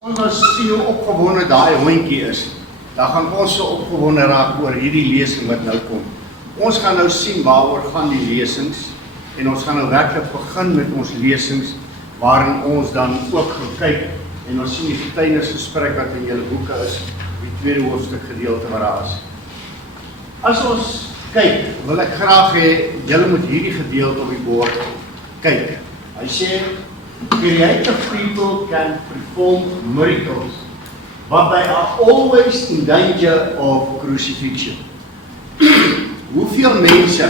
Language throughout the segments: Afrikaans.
Ons sien hoe opgewonde daai hondjie is. Dan gaan ons so opgewonde raak oor hierdie lesing wat nou kom. Ons gaan nou sien waaroor gaan die lesings en ons gaan nou werklik begin met ons lesings waarin ons dan ook gaan kyk en ons sien die getuienisgesprek wat in julle boeke is, die tweede hoofstuk gedeelte wat daar is. As ons kyk, wil ek graag hê julle moet hierdie gedeelte op die bord kyk. Hy sê creative people can perform miracles, but they are always in danger of crucifixion. Hoeveel mense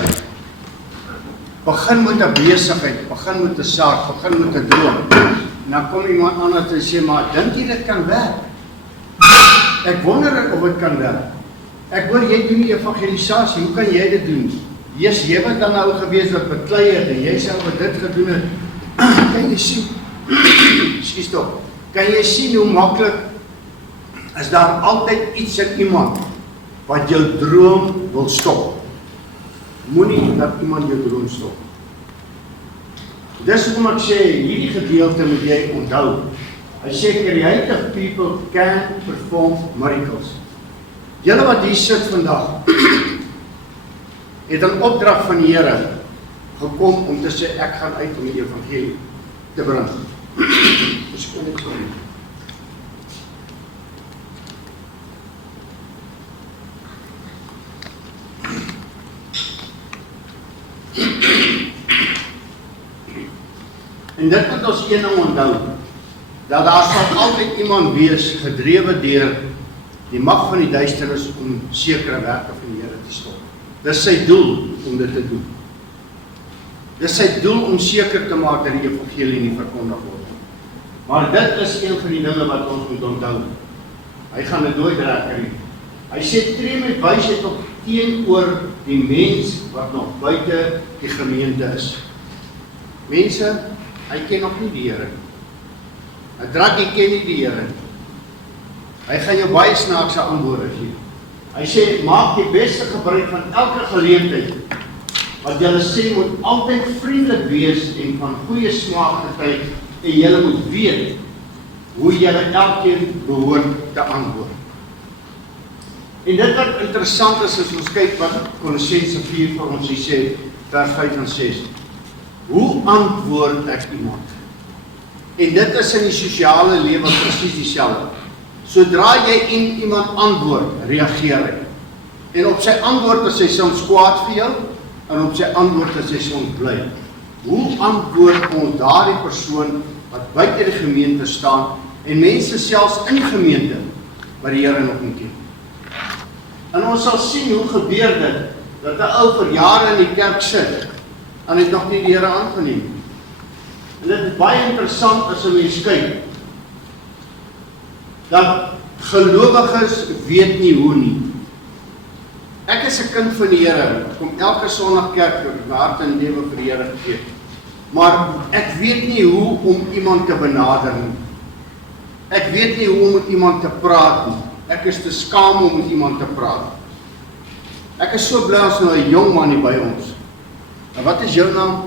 begin met 'n besigheid, begin met 'n saak, begin met 'n droom, en dan kom iemand anders en sê, maar dink jy dit kan werk? Ek wonder of dit kan werk. Ek hoor jy doen die evangelisasie, hoe kan jy dit doen? Jy wat dan nou gewees wat beklei het en jy sê wat dit gedoen het. Kan jy sien, kan jy sien hoe maklik is daar altyd iets in iemand wat jou droom wil stop. Moenie dat iemand jou droom stop. Dis hoekom ek sê, hierdie gedeelte moet jy onthou. Hy sê, creative people can perform miracles. Julle wat hier sit vandag, het 'n opdrag van die Here gekom om te sê, ek gaan uit om die evangelie te bring. Dus kon ek so nie. En dit moet ons een ding onthou, dat daar sal altyd iemand wees, gedrewe deur die mag van die duisternis om sekere werke van die Here te stop. Dis sy doel om dit te doen. Dis sy doel om seker te maak dat die evangelie nie verkondig word. Maar dit is een van die dinge wat ons moet onthou. Hy gaan dit nooit reg kry. Hy sê tree met wysheid op teenoor die mens wat nog buite die gemeente is. Mense, hy ken nog nie die Here. 'n Drakkie ken nie die Here. Hy gaan jou baie snaakse antwoorde gee. Hy sê maak die beste gebruik van elke geleentheid. Wat julle sê moet altyd vriendelik wees en van goeie smaak getuig en julle moet weet hoe julle elkeen behoort te antwoord. En dit wat interessant is as ons kyk wat Kolossense 4 vir ons hier sê, vers 5 en 6. Hoe antwoord ek iemand? En dit is in die sosiale lewe presies dieselfde. Sodra jy iemand antwoord, reageer hy. En op sy antwoord is hy soms kwaad vir jou, en op sy antwoord is hy soms bly. Hoe antwoord ons daardie persoon wat buite die gemeente staan, en mense selfs in die gemeente, wat die Here nog nie ken? En ons sal sien hoe gebeur dit, dat 'n ou vir jare in die kerk sit, en het nog nie die Here aangeneem. En dit is baie interessant as 'n mens kyk, dat gelowiges weet nie hoe nie. Ek is 'n kind van die Here, ek kom elke Sondag kerk, my hart en lewe vir die Here gegee. Maar ek weet nie hoe om iemand te benader nie. Ek weet nie hoe om met iemand te praat nie. Ek is te skaam om met iemand te praat. Ek is so bly as nou 'n jong man hier by ons. En wat is jou naam?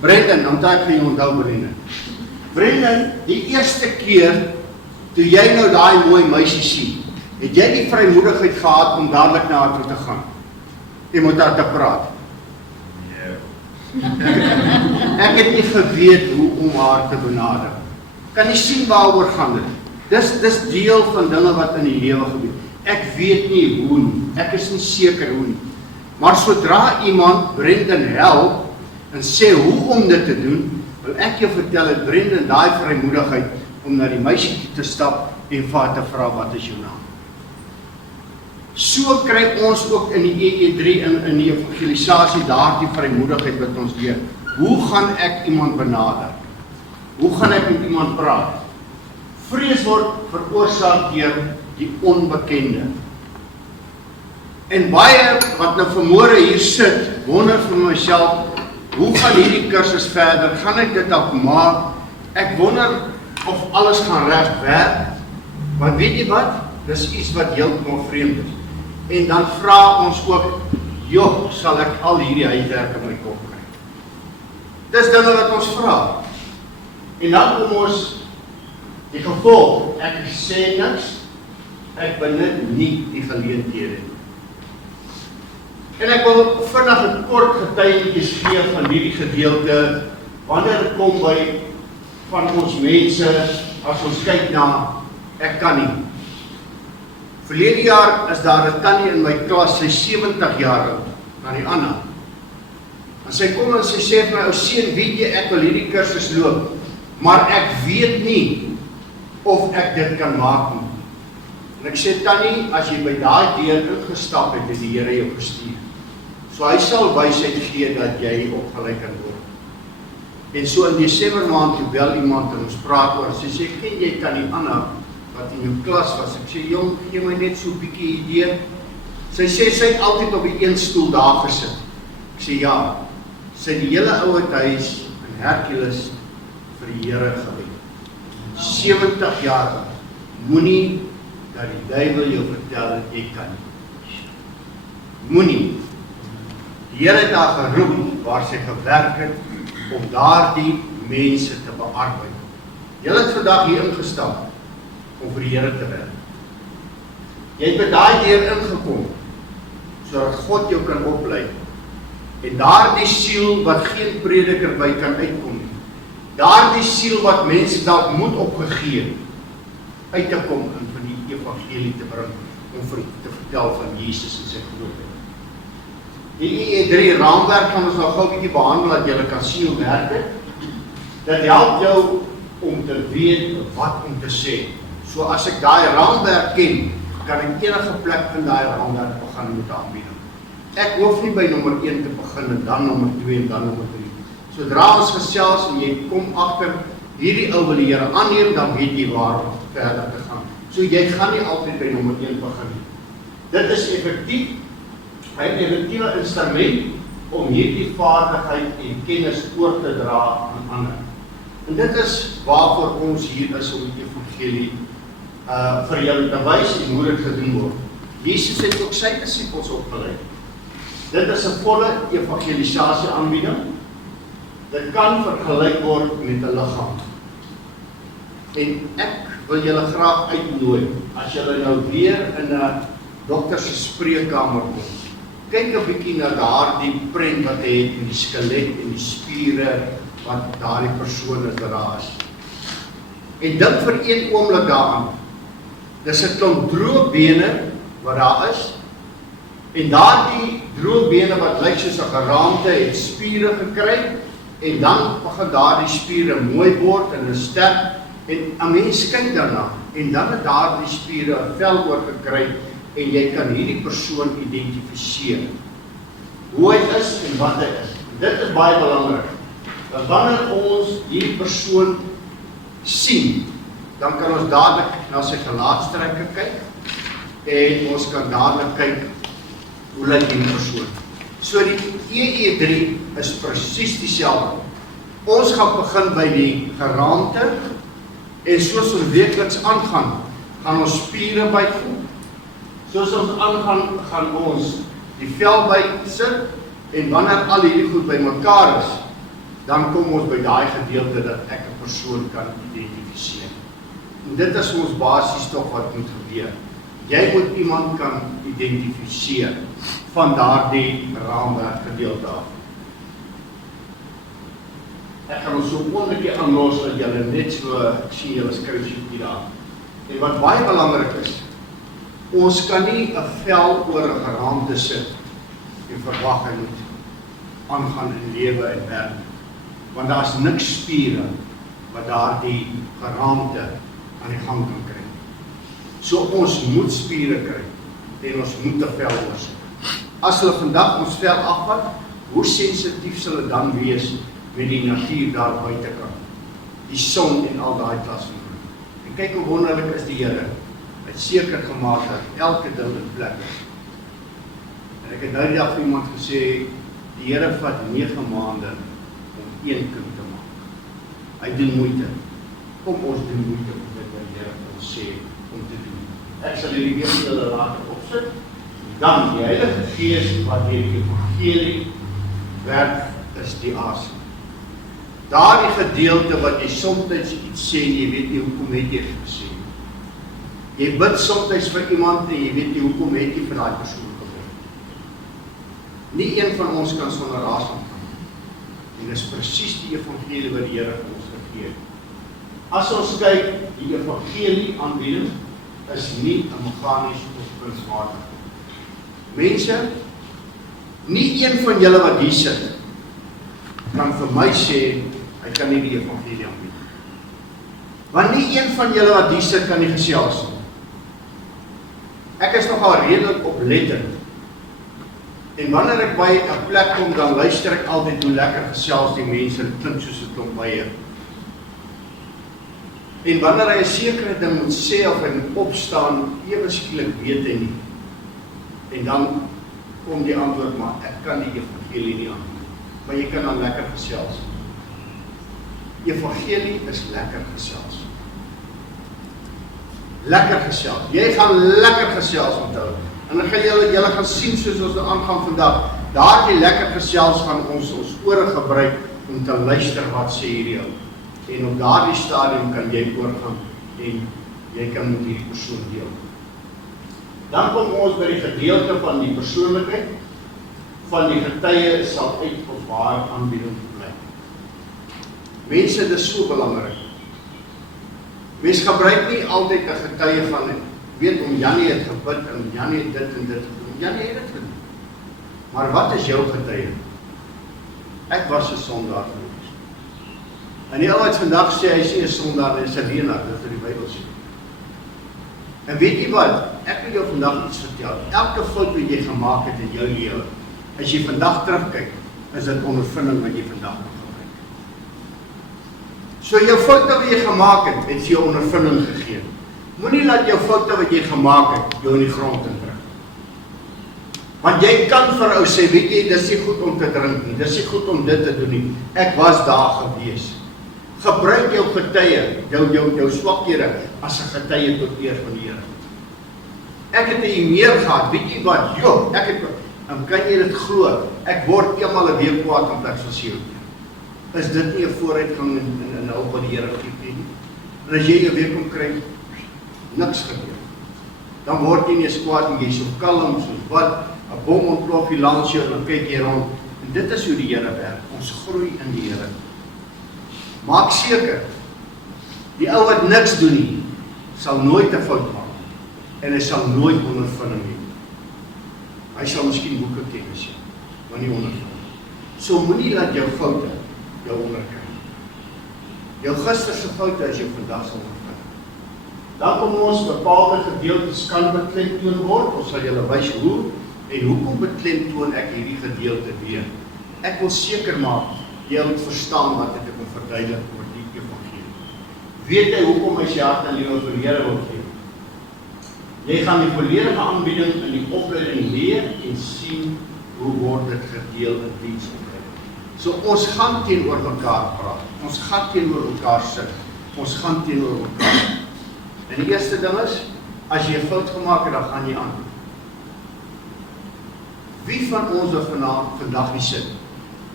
Brendan, onthou ek vir jou onthou Brendan. Brendan, die eerste keer toe jy nou daai mooi meisie sien, het jy die vrymoedigheid gehad om dadelik na haar toe te gaan en met haar te praat? Ek het nie geweet hoe om haar te benader. Kan jy sien waaroor gaan dit? Dis deel van dinge wat in die lewe gebeur. Ek weet nie hoe nie. Ek is nie seker hoe nie. Maar sodra iemand Brendan help en sê hoe om dit te doen, wil ek jou vertel het Brendan daai vrymoedigheid om na die meisie te stap en vir haar te vra wat is jou naam. So kry ons ook in die EE3 in die evangelisasie daardie vrymoedigheid wat ons leer. Hoe gaan ek iemand benader? Hoe gaan ek met iemand praat? Vrees word veroorsaak deur die onbekende. En baie wat nou vanmôre hier sit, wonder vir myself, hoe gaan hierdie kursus verder? Gaan ek dit dalk maak? Ek wonder of alles gaan reg werk. Want weet jy wat? Dis iets wat heeltemal vreemd is. En dan vra ons ook, joh, sal ek al hierdie huiswerk in my kop kry? Dis dinge wat ons vra. En dan kom ons Die gevolg, ek sê niks, ek benut nie die geleenthede nie. En ek wil vinnig 'n kort getuietjies gee van hierdie gedeelte, wanneer dit kom by van ons mense, as ons kyk na, ek kan nie. Verlede jaar is daar 'n tannie in my klas, sy 70 jaar oud, na die Anna. En sy kom en sy sê vir my, ou seun, weet jy, ek wil hierdie kursus loop, maar ek weet nie of ek dit kan maak nie. En ek sê, tannie, as jy by daai deur ingestap het die Here jou gestuur. So hy sal wysheid gee dat jy opgelei kan word. En so in Desember maand toe bel iemand en ons praat oor, sy sê, ken jy tannie Anna, wat in jou klas was? Ek sê, jong, gee my net so 'n bietjie idee. Sy sê, sy het altyd op die een stoel daar gesit. Ek sê, ja, sy het die hele ouer huis in Hercules vir die Here gewen. 70 jaar oud. Moenie dat die duiwel jou vertel dat jy kan nie. Moenie. Die Here het haar geroep waar sy gewerk het om daardie mense te bearbeid. Julle het vandag hier ingestap om vir die Here te werk. Jy het by daai deur ingekom sodat God jou kan oplei. En daardie siel wat geen prediker by kan uitkom nie. Daardie siel wat mense dalk moet opgegee uit te kom en van die evangelie te bring om vir te vertel van Jesus en sy grootheid. Die EE3 raamwerk gaan ons nou gou 'n bietjie behandel dat jy kan sien hoe werk dit. Dit help jou om te weet wat om te sê. So as ek daai raamwerk ken, kan ek enige plek in daai raamwerk begin met 'n aanbieding. Ek hoef nie by nommer 1 te begin en dan nommer 2 en dan nommer 3. Sodra ons gesels en jy kom agter hierdie ou wil die Here aanneem, dan weet jy waar om verder te gaan. So jy gaan nie altyd by nommer 1 begin nie. Dit is effektief, 'n effektiewe instrument om hierdie vaardigheid en kennis oor te dra aan ander. En dit is waarvoor ons hier is om die evangelie vir julle te wys en hoe dit gedoen word. Jesus het ook sy disippels opgelei. Dit is 'n volle evangelisasie aanbieding. Dit kan vergelyk word met 'n liggaam. En ek wil julle graag uitnooi, as julle nou weer in 'n dokter se spreekkamer kom, kyk 'n bietjie na daardie prent wat hy het in die skelet en die spiere wat daardie persoon is wat daar is. En dink vir een oomblik daaraan. Dis 'n klomp droë bene wat daar is. En daardie droë bene wat lyk soos 'n geraamte het spiere gekry en dan begin daardie spiere mooi word en 'n sterk en 'n mens kyk daarna en dan het daardie spiere 'n vel oor gekry en jy kan hierdie persoon identifiseer. Hoe hy is en wat hy is. Dit is baie belangrik. Want wanneer ons hierdie persoon sien, dan kan ons dadelik na sy gelaatstrekke kyk en ons kan dadelik kyk hoe lyk die persoon. So die EE3 is presies dieselfde. Ons gaan begin by die geraamte en soos ons weekliks aangaan, gaan ons spiere byvoeg. Soos ons aangaan, gaan ons die vel bysit en wanneer al hierdie goed bymekaar is, dan kom ons by daai gedeelte dat ek 'n persoon kan identifiseer. En dit is ons basies tog wat moet gebeur. Jy moet iemand kan identifiseer van daardie raamwerk gedeelte af. Ek gaan ons so 'n oombliekie aanlos dat julle net so, ek sien julle skryf hier daar. En wat baie belangrik is, ons kan nie 'n vel oor 'n geraamte sit en verwag hy moet aangaan in lewe en werk. Want daar's niks spiere wat daardie geraamte aan die gang kan kry. So ons moet spiere kry en ons moet 'n vel oorsit. As hulle vandag ons vel afvat, hoe sensitief sal dit dan wees met die natuur daar buitekant? Die son en al daai klas van goed. En kyk hoe wonderlik is die Here. Hy het seker gemaak dat elke ding in plek is. En ek het nou die dag vir iemand gesê, die Here vat 9 maande om 1 kind te maak. Hy doen moeite. Kom ons doen moeite om dit wat die Here ons sê om te doen. Ek sal hierdie eerste julle later opsit. Dan die Heilige Gees wat deur die evangelie werk is die asem. daardie gedeelte wat jy soms iets sê, jy weet nie hoekom het jy gesê. Jy bid soms vir iemand en jy weet nie hoekom het jy vir daai persoon gebid. Nie een van ons kan sonder raas aangaan. En dis presies die evangelie wat die Here vir ons gegee het. As ons kyk, die evangelie aanbieding is nie 'n meganies of kunsmatig. Mense, nie een van julle wat hier sit, kan vir my sê, hy kan nie die evangelie aanbied. Want nie een van julle wat hier sit, kan nie gesels nie. Ek is nogal redelik oplettend. En wanneer ek by 'n plek kom, dan luister ek altyd hoe lekker gesels die mense, dit klink soos 'n klomp bye. En wanneer hy 'n sekere ding moet sê of hy moet opstaan, ewe skielik weet hy nie. En dan kom die antwoord, maar ek kan die evangelie nie aanbied. Maar jy kan dan lekker gesels. Evangelie is lekker gesels. Lekker gesels. Jy gaan lekker gesels onthou. En dan gaan julle gaan sien soos ons aangaan vandag. Daardie lekker gesels gaan ons ore gebruik om te luister wat sê hierdie ou. En op daardie stadium kan jy oorgaan en jy kan met hierdie persoon deel. Dan kom ons by die gedeelte van die persoonlikheid van die getuie sal uit of waar aanbieding bly. Mense, dit is so belangrik. Mens gebruik nie altyd 'n getuie van, weet om Jannie het gebid en Jannie het dit en dit gedoen. Jannie het dit gedoen. Maar wat is jou getuie? Ek was 'n sondaar gewees. En die ou wat vandag sê hy is nie 'n sondaar, hy is 'n leenaar, dit is die Bybel sê. En weet jy wat? Ek wil jou vandag iets vertel. Elke fout wat jy gemaak het in jou lewe, as jy vandag terugkyk, is dit ondervinding wat jy vandag moet gebruik. So jou foute wat jy gemaak het, het jou ondervinding gegee. Moenie laat jou foute wat jy gemaak het, jou in die grond indruk. Want jy kan vir ou sê, weet jy, dis nie goed om te drink nie, dis nie goed om dit te doen nie. Ek was daar gewees. Gebruik jou getuie, jou swakhede as 'n getuie tot eer van die Here. Ek het 'n e-mail gehad, weet jy wat? En kan jy dit glo? Ek word eenmal 'n week kwaad om ek sal sê. Is dit nie 'n vooruitgang in hulp wat die Here gee nie? En as jy 'n week kom kry, niks gebeur. Dan word jy nie eens kwaad en jy so kalm soos wat 'n bom ontplof hier langs jou en dan kyk jy rond. En dit is hoe die Here werk. Ons groei in die Here. Maak seker, die ou wat niks doen nie, sal nooit 'n fout maak. En hy sal nooit ondervinding hê. Hy sal miskien boeke kennis hê, maar nie ondervinding. So moenie laat jou foute jou onderkry. Jou gisterse foute is jou vandag sal ondervind. Dan kom ons bepaalde gedeeltes kan beklemtoon word. Ons sal julle wys hoe en hoekom beklemtoon ek hierdie gedeelte weer. Ek wil seker maak jy moet verstaan wat ek wil verduidelik oor die evangelie. Weet jy hoekom hy sy hart en lewe vir die Here wil gee? Jy gaan die volledige aanbieding in die opleiding leer en sien hoe word dit gedeel in diensopleiding. So ons gaan teenoor mekaar praat. Ons gaan teenoor mekaar sit. Ons gaan teenoor mekaar. En die eerste ding is, as jy 'n fout gemaak het, dan gaan jy aan. Wie van ons wat vandag nie sit,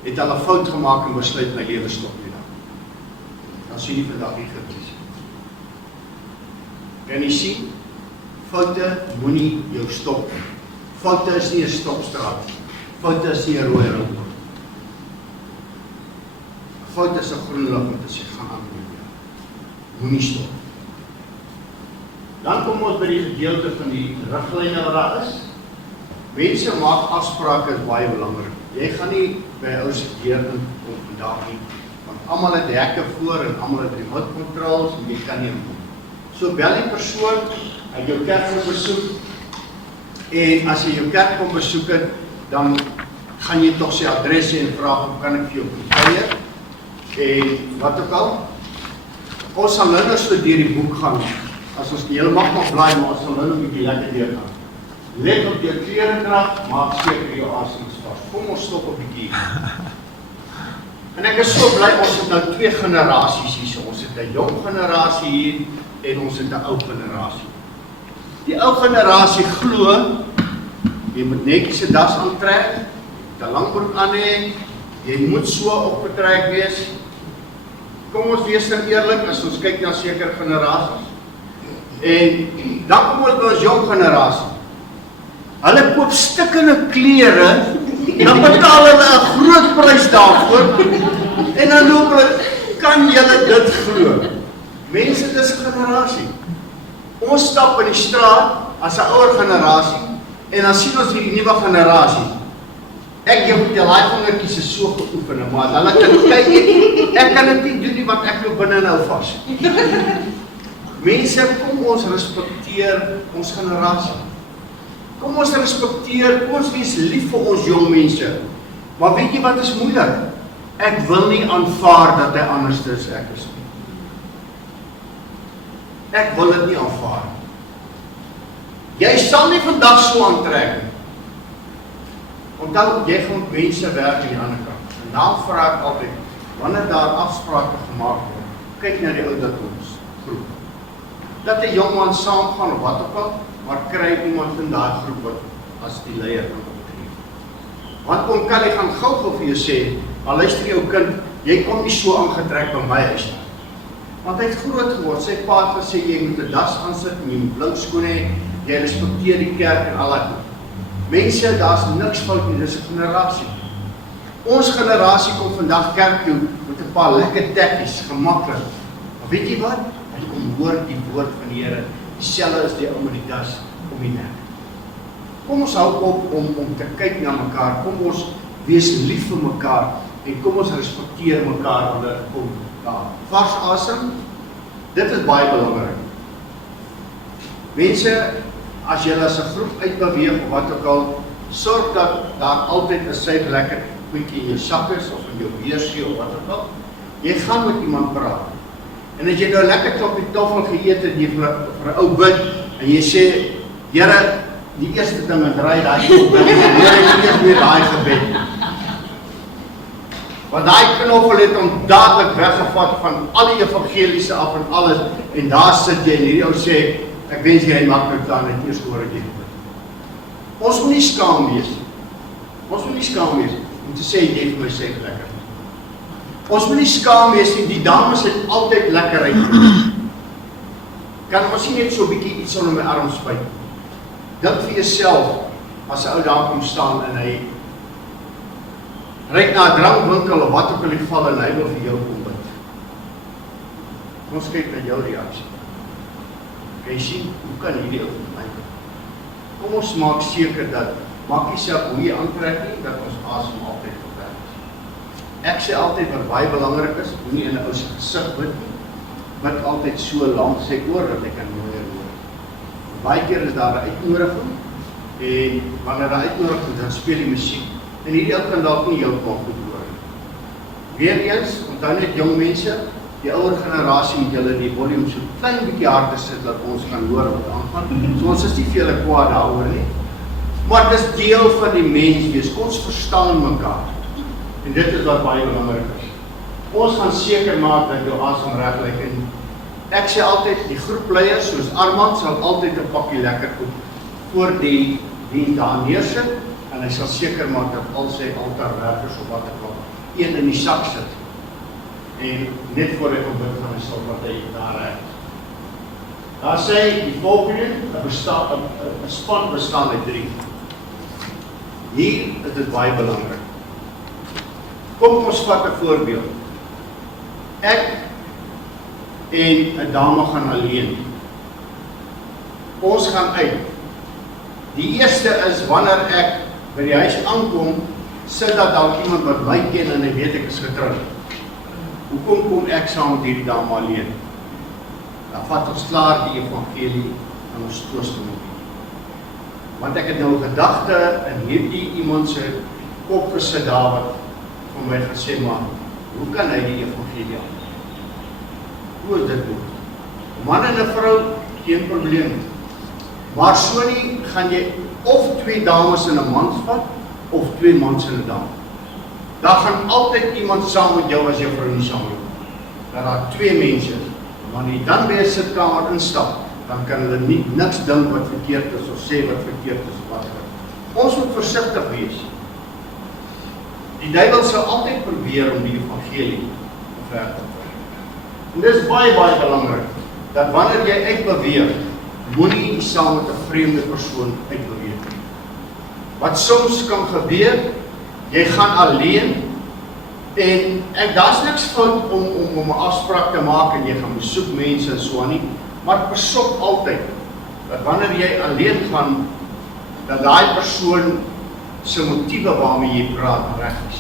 het al 'n fout gemaak en besluit my lewe stop nie dan? Dan sien jy vandag nie gewees. Kan jy sien? Foute moenie jou stop. Foute is nie 'n stopstraat. Foute is nie 'n rooi ring. Foute is 'n groen lig om te sê, gaan aan met jou. Moenie stop. Dan kom ons by die gedeelte van die riglyne wat daar is. Mense maak afsprake is baie belangrik. Jy gaan nie by ou se deur kom vandag nie, want almal het hekke voor en almal het remote controls en jy kan nie inkom. So bel die persoon, hy jou kerk kom besoek, en as jy jou kerk kom besoek het, dan gaan jy tog sy adres en vra, hoe kan ek vir jou kuier? En wat ook al, ons sal nou so deur die boek gaan, as ons julle mag maar blaai, maar ons sal nou 'n bietjie lekker deur gaan. Let op jou kleredrag, maak seker jou asem is vas. Kom ons stop 'n bietjie. En ek is so bly, ons het nou 2 generasies hier. Ons het 'n jong generasie hier en ons het 'n ou generasie. Die ou generasie glo, jy moet netjies 'n das aantrek, 'n lang broek aan hê, jy moet so opgetrek wees, kom ons wees dan eerlik as ons kyk na sekere generasies. En dan kom ons by ons jong generasie. Hulle koop stikkende klere, dan betaal hulle 'n groot prys daarvoor, en dan loop hulle, kan julle dit glo? Mense, dit is 'n generasie. Ons stap in die straat as 'n ouer generasie, en dan sien ons hierdie nuwe generasie. Ek jou met die laaivingertjies is so geoefen, maar hulle kan kyk, ek kan dit nie doen nie, want ek loop binne nou vas. Mense, kom ons respekteer ons generasie. Kom ons respekteer, kom ons wees lief vir ons jong mense. Maar weet jy wat is moeilik? Ek wil nie aanvaar dat hy anders is ek is nie. Ek wil dit nie aanvaar. Jy sal nie vandag so aantrek nie. Onthou, jy gaan met mense werk aan die ander kant. En dan vra ek altyd, wanneer daar afsprake gemaak word, kyk na die ouderdomsgroep. Dat 'n jong man saamgaan of wat ook al, maar kry iemand in daai groep wat as die leier kan optree. Want oom Callie gaan gou vir jou sê, maar luister jou kind, jy kom nie so aangetrek by my huis nie. Want hy het groot geword, sy pa het gesê, jy moet 'n das aansit, jy moet blink skoene hê, jy respekteer die kerk en al dat. Mense, daar's niks fout nie, dis 'n generasie. Ons generasie kom vandag kerk toe met 'n paar lekker tekkies, gemaklik. Maar weet jy wat? Hy kom hoor die woord van die Here. Dieselfde is die ou met die das om die nek. Kom ons hou op om te kyk na mekaar. Kom ons wees lief vir mekaar en kom ons respekteer mekaar wanneer dit kom daar. Vars asem, dit is baie belangrik. Mense, as jy as 'n groep uitbeweeg of wat ook al, sorg dat daar altyd 'n suig lekker bietjie in jou sak is of in jou beursie of wat ook al. Jy gaan met iemand praat. En as jy nou lekker klop die tafel geëet het, jy vir 'n ou bid en jy sê, Here, die eerste ding en draai daai kop bid. Here, jy eers weer daai gebed. Want daai knoffel het hom dadelik weggevat van al die evangeliese af en alles en daar sit jy en hierdie ou sê, ek wens jy maklik dan net eers hoor dat jy gebid. Ons moet nie skaam wees. Ons moet nie skaam wees om te sê jy vir my sê lekker. Ons moet nie skaam wees nie, die dames het altyd lekker uitgekom. Kan ons nie net so 'n bietjie iets onder my arm spuit? Dink vir jouself, as 'n ou daar kom staan en hy ry na 'n drankwinkel of wat ook al die geval en hy wil vir jou kom bid. Ons kyk na jou reaksie. Kan jy sien, hoe kan hierdie ou vir my bid? Kom ons maak seker dat, maak nie saak hoe jy aantrek nie, dat ons asem altyd opwerk. Ek sê altyd wat baie belangrik is, moenie in 'n ou se gesig bid nie, bid altyd so lank sy oor dat hy kan mooier hoor. Baie keer is daar 'n uitnodiging en wanneer daar uitnodiging dan speel die musiek en hierdie ou kan dalk nie heeltemal goed hoor nie. Weereens, onthou net jong mense, die ouer generasie moet julle die volume so klein bietjie harder sit dat ons kan hoor wat aangaan. So ons is nie veel kwaad daaroor nie. Maar dis deel van die mens wees. Ons verstaan mekaar. En dit is wat baie belangrik is. Ons gaan seker maak dat jou asem reg lyk en ek sê altyd die groepleiers soos Armand sal altyd 'n pakkie lekker goed voor die daar neersit en hy sal seker maak dat al sy altaarwerkers of wat ek al een in die sak sit. En net voor hy gebid van hy sal wat hy daar het. Daar sê die volgende, 'n span bestaan uit 3. Hier is dit baie belangrik. Kom ons vat 'n voorbeeld. Ek en 'n dame gaan alleen. Ons gaan uit. Die eerste is wanneer ek by die huis aankom, sit daar dalk iemand wat my ken en hy weet ek is getroud. Hoekom kom ek saam met hierdie dame alleen? Dan vat ons klaar die evangelie en ons troos te moet. Want ek het nou 'n gedagte in hierdie iemand se kop gesit daar wat vir my gesê, maar hoe kan hy die evangelie aan? Hoe is dit goed? Man en 'n vrou, geen probleem. Maar so nie gaan jy of 2 dames en 'n man vat, of 2 mans en 'n dame. Daar gaan altyd iemand saam met jou as jou vrou nie saam met jou. Dat daar 2 mense is. Wanneer jy dan by 'n sitkamer instap, dan kan hulle nie niks dink wat verkeerd is of sê wat verkeerd is of wat. Ons moet versigtig wees. Die duiwel sal altyd probeer om die evangelie omver te bring. En dis baie belangrik, dat wanneer jy uitbeweeg, moenie saam met 'n vreemde persoon uitbeweeg nie. Wat soms kan gebeur, jy gaan alleen, en daar's niks fout om 'n afspraak te maak en jy gaan besoek mense en so aan nie, maar besop altyd, dat wanneer jy alleen gaan, dat daai persoon se motiewe waarmee jy praat reg is.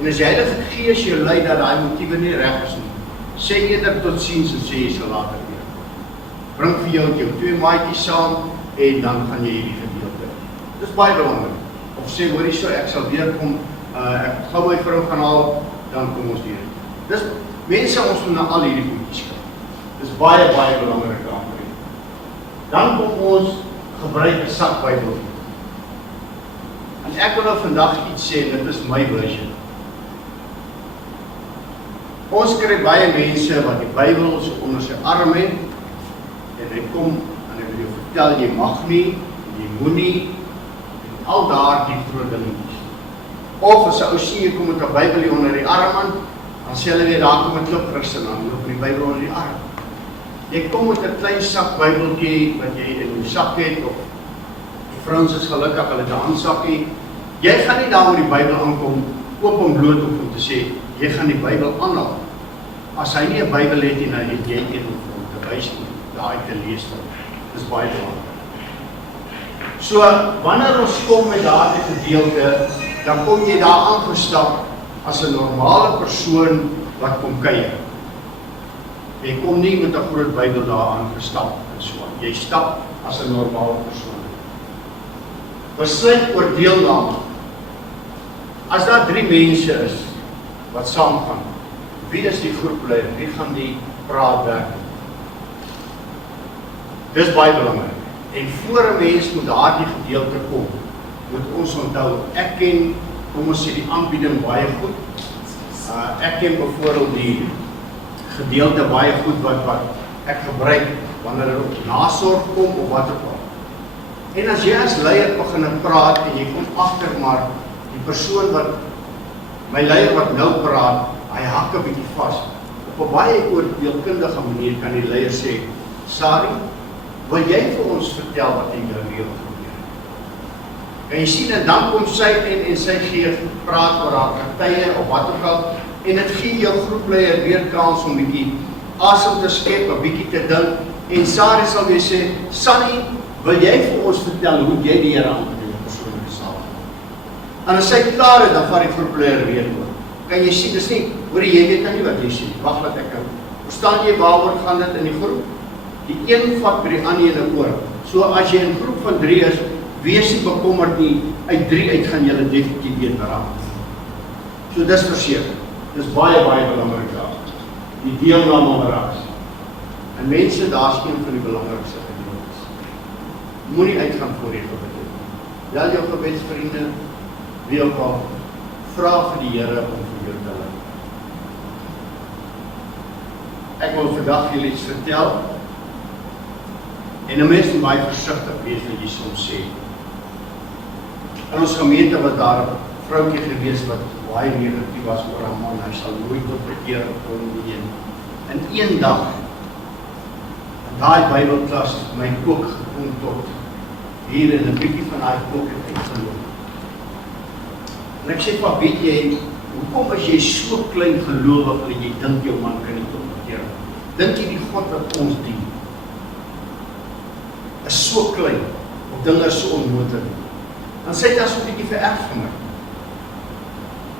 En as jy Heilige Gees jou lei dat daai motiewe nie reg is nie, sê eerder totsiens en sê jy sal later weer. Bring vir jou 2 maatjies saam en dan gaan jy hierdie gedeelte. Dis baie belangrik. Of sê hoorie so, ek sal weer kom, ek gou my vrou gaan haal, dan kom ons weer. Dis mense ons moet na al hierdie goedjies kyk. Dis baie belangrik aanbring. Dan kom ons gebruik 'n sak Bybel. En ek wil nou vandag iets sê, dit is my version. Ons kry baie mense wat die Bybel so onder sy arm het, en hy kom en hy wil jou vertel, jy mag nie, jy moet nie, en al daar die groot dingetjies. Of as 'n ou sien jy kom met 'n Bybel hier onder die arm aan, dan sê hulle weer daar kom 'n klip Christen aan, loop die Bybel onder die arm. Jy kom met 'n klein sak Bybeltjie wat jy in jou sak het, of die vrouens is gelukkig, hulle het 'n handsakkie. Jy gaan nie daar met die Bybel aankom, oop en bloot om te sê, jy gaan die Bybel aanhaal. As hy nie 'n Bybel het nie, dan het jy een om te wys nie, daai te lees van. Dis baie belangrik. So, wanneer ons kom met daardie gedeelte, dan kom jy daar aangestap as 'n normale persoon wat kom kuier. Jy kom nie met 'n groot Bybel daar aangestap en so. Jy stap as 'n normale persoon. Besluit oor deelname. As daar 3 mense is wat saamgaan, wie is die groepleier? Wie gaan die praat werk? Dis baie belangrik. En voor 'n mens moet daardie gedeelte kom, moet ons onthou, ek ken, kom ons sê die aanbieding baie goed. Ek ken byvoorbeeld die gedeelte baie goed wat ek gebruik wanneer dit op nasorg kom of wat ook al. En as jy as leier begin praat en jy kom agter maar die persoon wat my leier wat nou praat, hy hak 'n bietjie vas. Op 'n baie oordeelkundige manier kan die leier sê, Sari, wil jy vir ons vertel wat in jou lewe gebeur? En jy sien, en dan kom sy en sy gee praat oor haar partye of wat ook al, en dit gee jou groepleier weer kans om 'n bietjie asem te skep, 'n bietjie te dink, en Sari sal weer sê, Sunny, wil jy vir ons vertel hoe jy die Here aanbid in 'n persoonlike saak? En as sy klaar is, dan vat die groepleier weer oor. Kan jy sien, dis nie, hoor jy weet nie wat jy sê, wag laat ek kan. Verstaan jy waaroor gaan dit in die groep? Die een vat by die ander ene oor. So as jy in 'n groep van 3 is, wees nie bekommerd nie, uit 3 uit gaan julle definitief weer beraad. So dis verseker. Dis baie belangrik daar. Die deelname onderraas. En mense, daar's een van die belangrikste gedeeltes. Moenie uitgaan voor jy gebid het. Bel jou gebedsvriende, wie ook al, vra vir die Here om vir jou te lei. Ek wil vandag julle iets vertel. En 'n mens moet baie versigtig wees wat jy soms sê. In ons gemeente was daar 'n vroutjie gewees wat baie negatief was oor haar man, hy sal nooit tot bekeer kom nie. En een dag, in daai Bybelklas, my kook gekom tot hier en 'n bietjie van daai kook het uitgeloop. En ek sê, "Pap, weet jy, hoekom as jy so klein gelowig en jy dink jou man kan nie tot bekeer kom? Dink jy die God wat ons dien is so klein, of dinge is so onmoontlik?" Dan sê dit as 'n bietjie vererg vir my.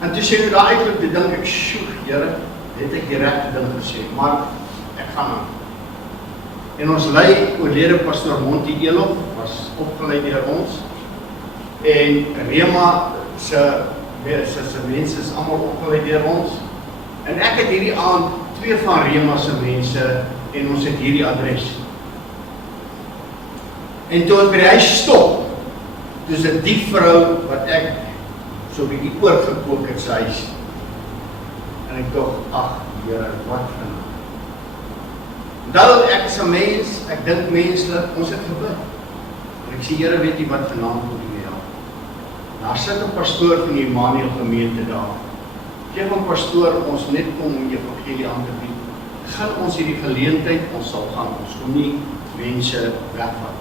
En toe sê nou daai uitloop, toe dink ek, "Sjoe, Here, het ek die regte ding gesê, maar ek gaan aan." En ons oorlede pastoor Monty Elof was opgelei deur ons, en Rema se mense is almal opgelei deur ons, en ek het hierdie aand 2 van Rema se mense, en ons het hierdie adres. En toe ek by die huis stop, toe is dit die vrou wat ek so 'n bietjie oorgekook het sy huis. En ek dink, ag Here, wat van nou? Nou, ek is 'n mens, ek dink menslik, ons het gebid. En ek sê, Here, weet jy wat vanaand moet jy help? Daar sit 'n pastoor van die Emmanuel gemeente daar. Gee van pastoor, ons net kom om die evangelie aan te bied. gaan ons hierdie geleentheid, ons sal gaan, ons kom nie mense wegvat.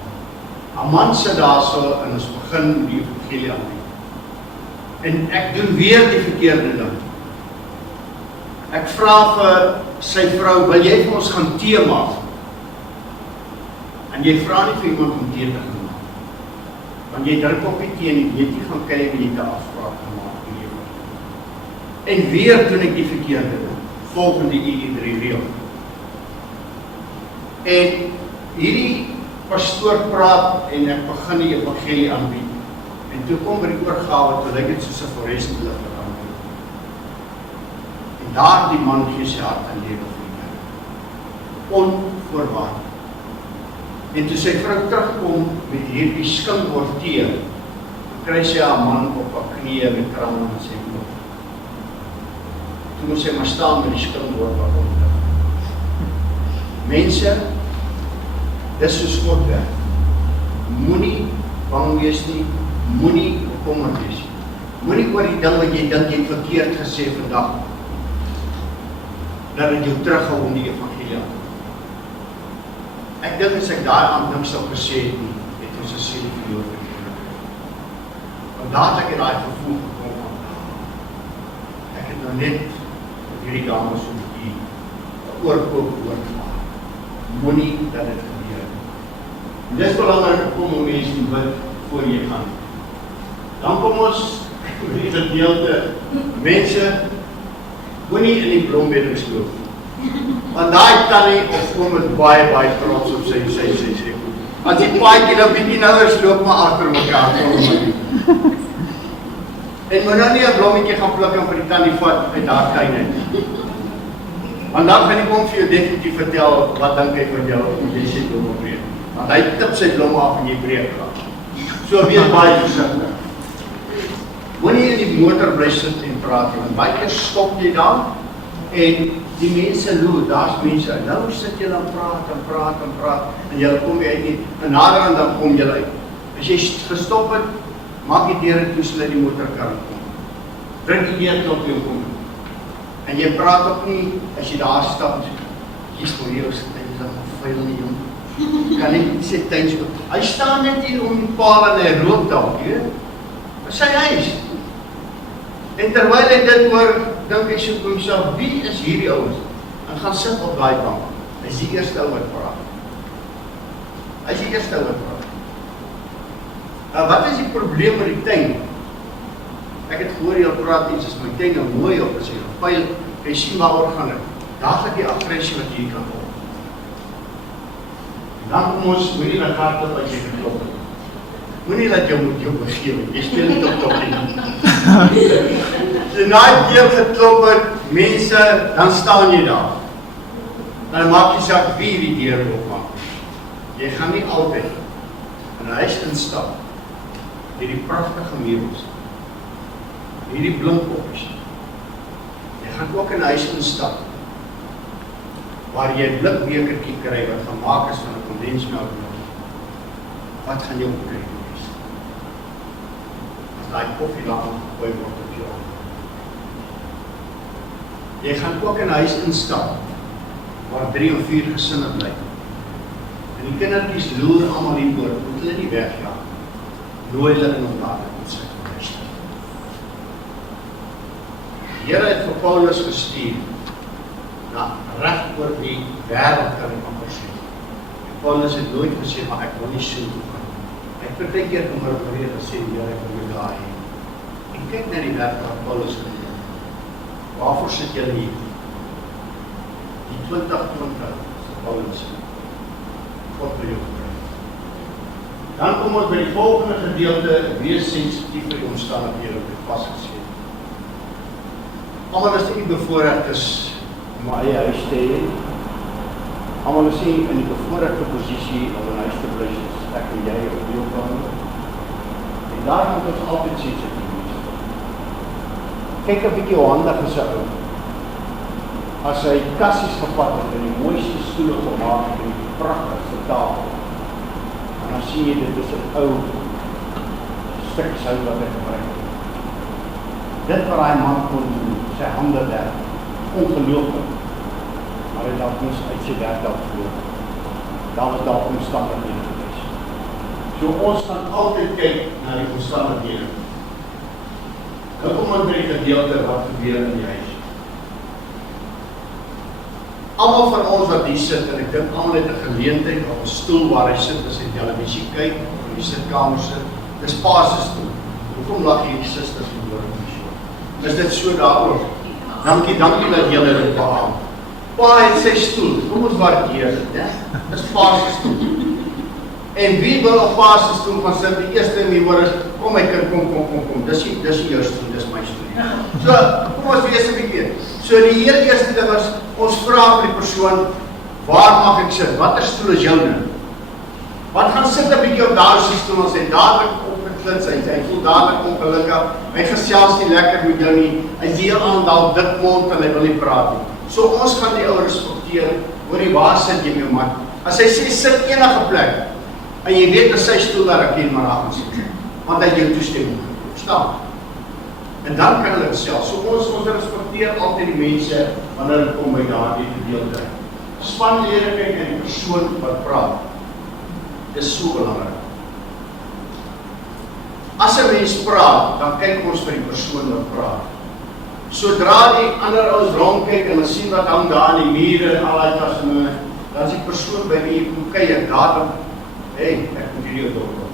'n man sit daar so en ons begin die evangelie aanbied. En ek doen weer die verkeerde ding. Ek vra vir sy vrou, wil jy vir ons gaan tee maak? En jy vra nie vir iemand om tee te gaan maak. Want jy drink op die tee en jy weet nie gaan kyk en jy te afspraak gemaak. En weer doen ek die verkeerde ding, volgende EE3 reël. En hierdie pastoor praat en ek begin die evangelie aanbied. En toe kom by die oorgawe, toe lyk dit soos 'n fluoresent ligte aanbied. En daar die man gee sy hart en lewe vir die Here. Onvoorwaardelik. En toe sy vrou terugkom met hierdie skinkbord tee, kry sy haar man op haar knieë met trane en sê, toe moes sy maar staan met die skinkbord wat onder. Mense, dis soos God werk. Moenie bang wees nie, moenie bekommerd wees nie. Moenie oor die ding wat jy dink jy verkeerd gesê vandag, dat dit jou terughou om die evangelie aan. Ek dink as ek daai aand niks sou gesê het nie, het ons 'n siel verloor gekry. Want dadelik het daai gevoel gekom van, ek het nou net hierdie dames om die oorkoop oorgemaak. Moenie dat dit gebeur. En dis belangrik om mense te bid voor jy gaan. Dan kom ons met die gedeelte, mense, moenie in die blombedding sloop. Want daai tannie of oom is baie trots op sy goed. As die paadjie nou bietjie nouer sloop maar agter mekaar kom. En moet nou nie 'n blommetjie gaan pluk en vir die tannie vat uit haar tuin uit. Want dan gaan die oom vir jou definitief vertel wat dink hy van jou en jy sê blomme breek. Want hy tip sy blomme af en jy breek graag. So wees baie versigtig. Moenie in die motor bly sit en praat nie, want baie keer stop jy daar en die mense loer, daar's mense, nou sit jy dan praat en jy kom jy uit nie, en nader aan dan kom jy uit. As jy gestop het, maak die deure toe sluit die motorkar kom. Drink die eet op jou kom. En jy praat ook nie, as jy daar stap, jy's voor jou sit, jy is dan vuil nie, jong. Kan nie sê tuins ook. Hy staan net hier om die paal en hy rook dalk, jy? Wat sy huis? En terwyl hy dit hoor, dink ek soek homself, wie is hierdie ouens? En gaan sit op daai bank. Hy is die eerste ou wat praat. Hy is die eerste ou wat praat. Wat is die probleem met die tuin? Ek het gehoor jy praat iets, as my tuin nou mooi op is, jy jy sien waaroor gaan het. Daar is die aggressie wat hier kan kom. Dan kom ons, moenie dat hart op as jy geklop het. Moenie dat jou moet jou begewe, jy speel nie op nie. As jy na die keer geklop het, mense, dan staan jy daar. Dan maak jy saak wie die deur opmaak. Jy gaan nie altyd in 'n huis instap, hierdie pragtige meubels, hierdie blinkoppies. Jy gaan ook in 'n huis instap, waar jy 'n blikbekertjie kry wat gemaak is van 'n kondensmelk. Wat gaan jou opkry wees? As daai koffie daar aangegooi word op jou. Jy gaan ook in 'n huis instap, waar 3 of 4 gesinne bly. En die kindertjies loer almal hier oor, moet hulle nie wegjaag. Nooi hulle in om daar te sit en luister. Die Here het vir Paulus gestuur, reg oor die wêreld kan ek amper sê. Paulus het nooit gesê, maar ek wil nie so toe gaan. Ek het partykeer gemurmureer en gesê, Here, ek wil jou daar hê. En kyk na die werk wat Paulus gedoen het. Waarvoor sit julle hier? Die 2020 Paulus. God wil jou gebruik. Dan kom ons by die volgende gedeelte, wees sensitief vir die omstandighede wat ek vasgesê het. Almal is nie bevoorreg is om 'n eie huis te hê. Almal is nie in die bevoorregte posisie om 'n huis te bly soos ek en jy op Deel kan. En daar moet ons altyd sensitief wees. Kyk 'n bietjie hoe handig is 'n ou. As hy kassies gevat het en die mooiste stoele gemaak het en die pragtigste tafel. En dan sien jy dit is 'n ou stuk sout wat hy gebruik het. Dit wat hy man kon doen, sy hande werk, ongelooflik. Maar hy dalk moes uit sy werk dalk verloor. Daar was dalk omstandighede gewees. So ons gaan altyd kyk na die omstandighede. Nou kom ons by die gedeelte wat gebeur in die huis. Almal van ons wat hier sit, en ek dink almal het 'n geleentheid op 'n stoel waar hy sit as hy televisie kyk, of in die sitkamer sit, dis pa se stoel. Hoekom lag hierdie susters en broers so? Is dit so daaroor? Dankie dat julle dit beamoen. Pa het sy stoel, kom ons waardeer dit, hè? Dis pa se stoel. En wie wil op pa se stoel gaan sit? Die eerste ding hier hoor is, kom my kind, kom. Dis nie jou stoel, dis my stoel. So, kom ons wees 'n bietjie. So die heel eerste ding is, ons vra vir die persoon, waar mag ek sit? Watter stoel is joune? Wat gaan sit 'n bietjie op daardie stoel, ons het dadelik opgeklits, hy voel dadelik ongelukkig, hy gesels nie lekker met jou nie, hy is heel aan dalk dik mond en hy wil nie praat nie. So ons gaan die ou respekteer, hoorie, waar sit jy my man? As hy sê, sit enige plek, en jy weet dat sy stoel daar ek hier maar aan sit, want hy jou toestemming, verstaan? En dan kan hulle self, so ons respekteer altyd die mense, wanneer hulle kom by daardie gedeelte. Spanleerigheid en die persoon wat praat, is so belangrik. As 'n mens praat, dan kyk ons vir die persoon wat praat. Sodra die ander ouens rondkyk en hulle sien wat hang daar aan die mure en al die tasme, dan is die persoon by wie jy kom kyk, dadelik, hey, ek moet hierdie dood.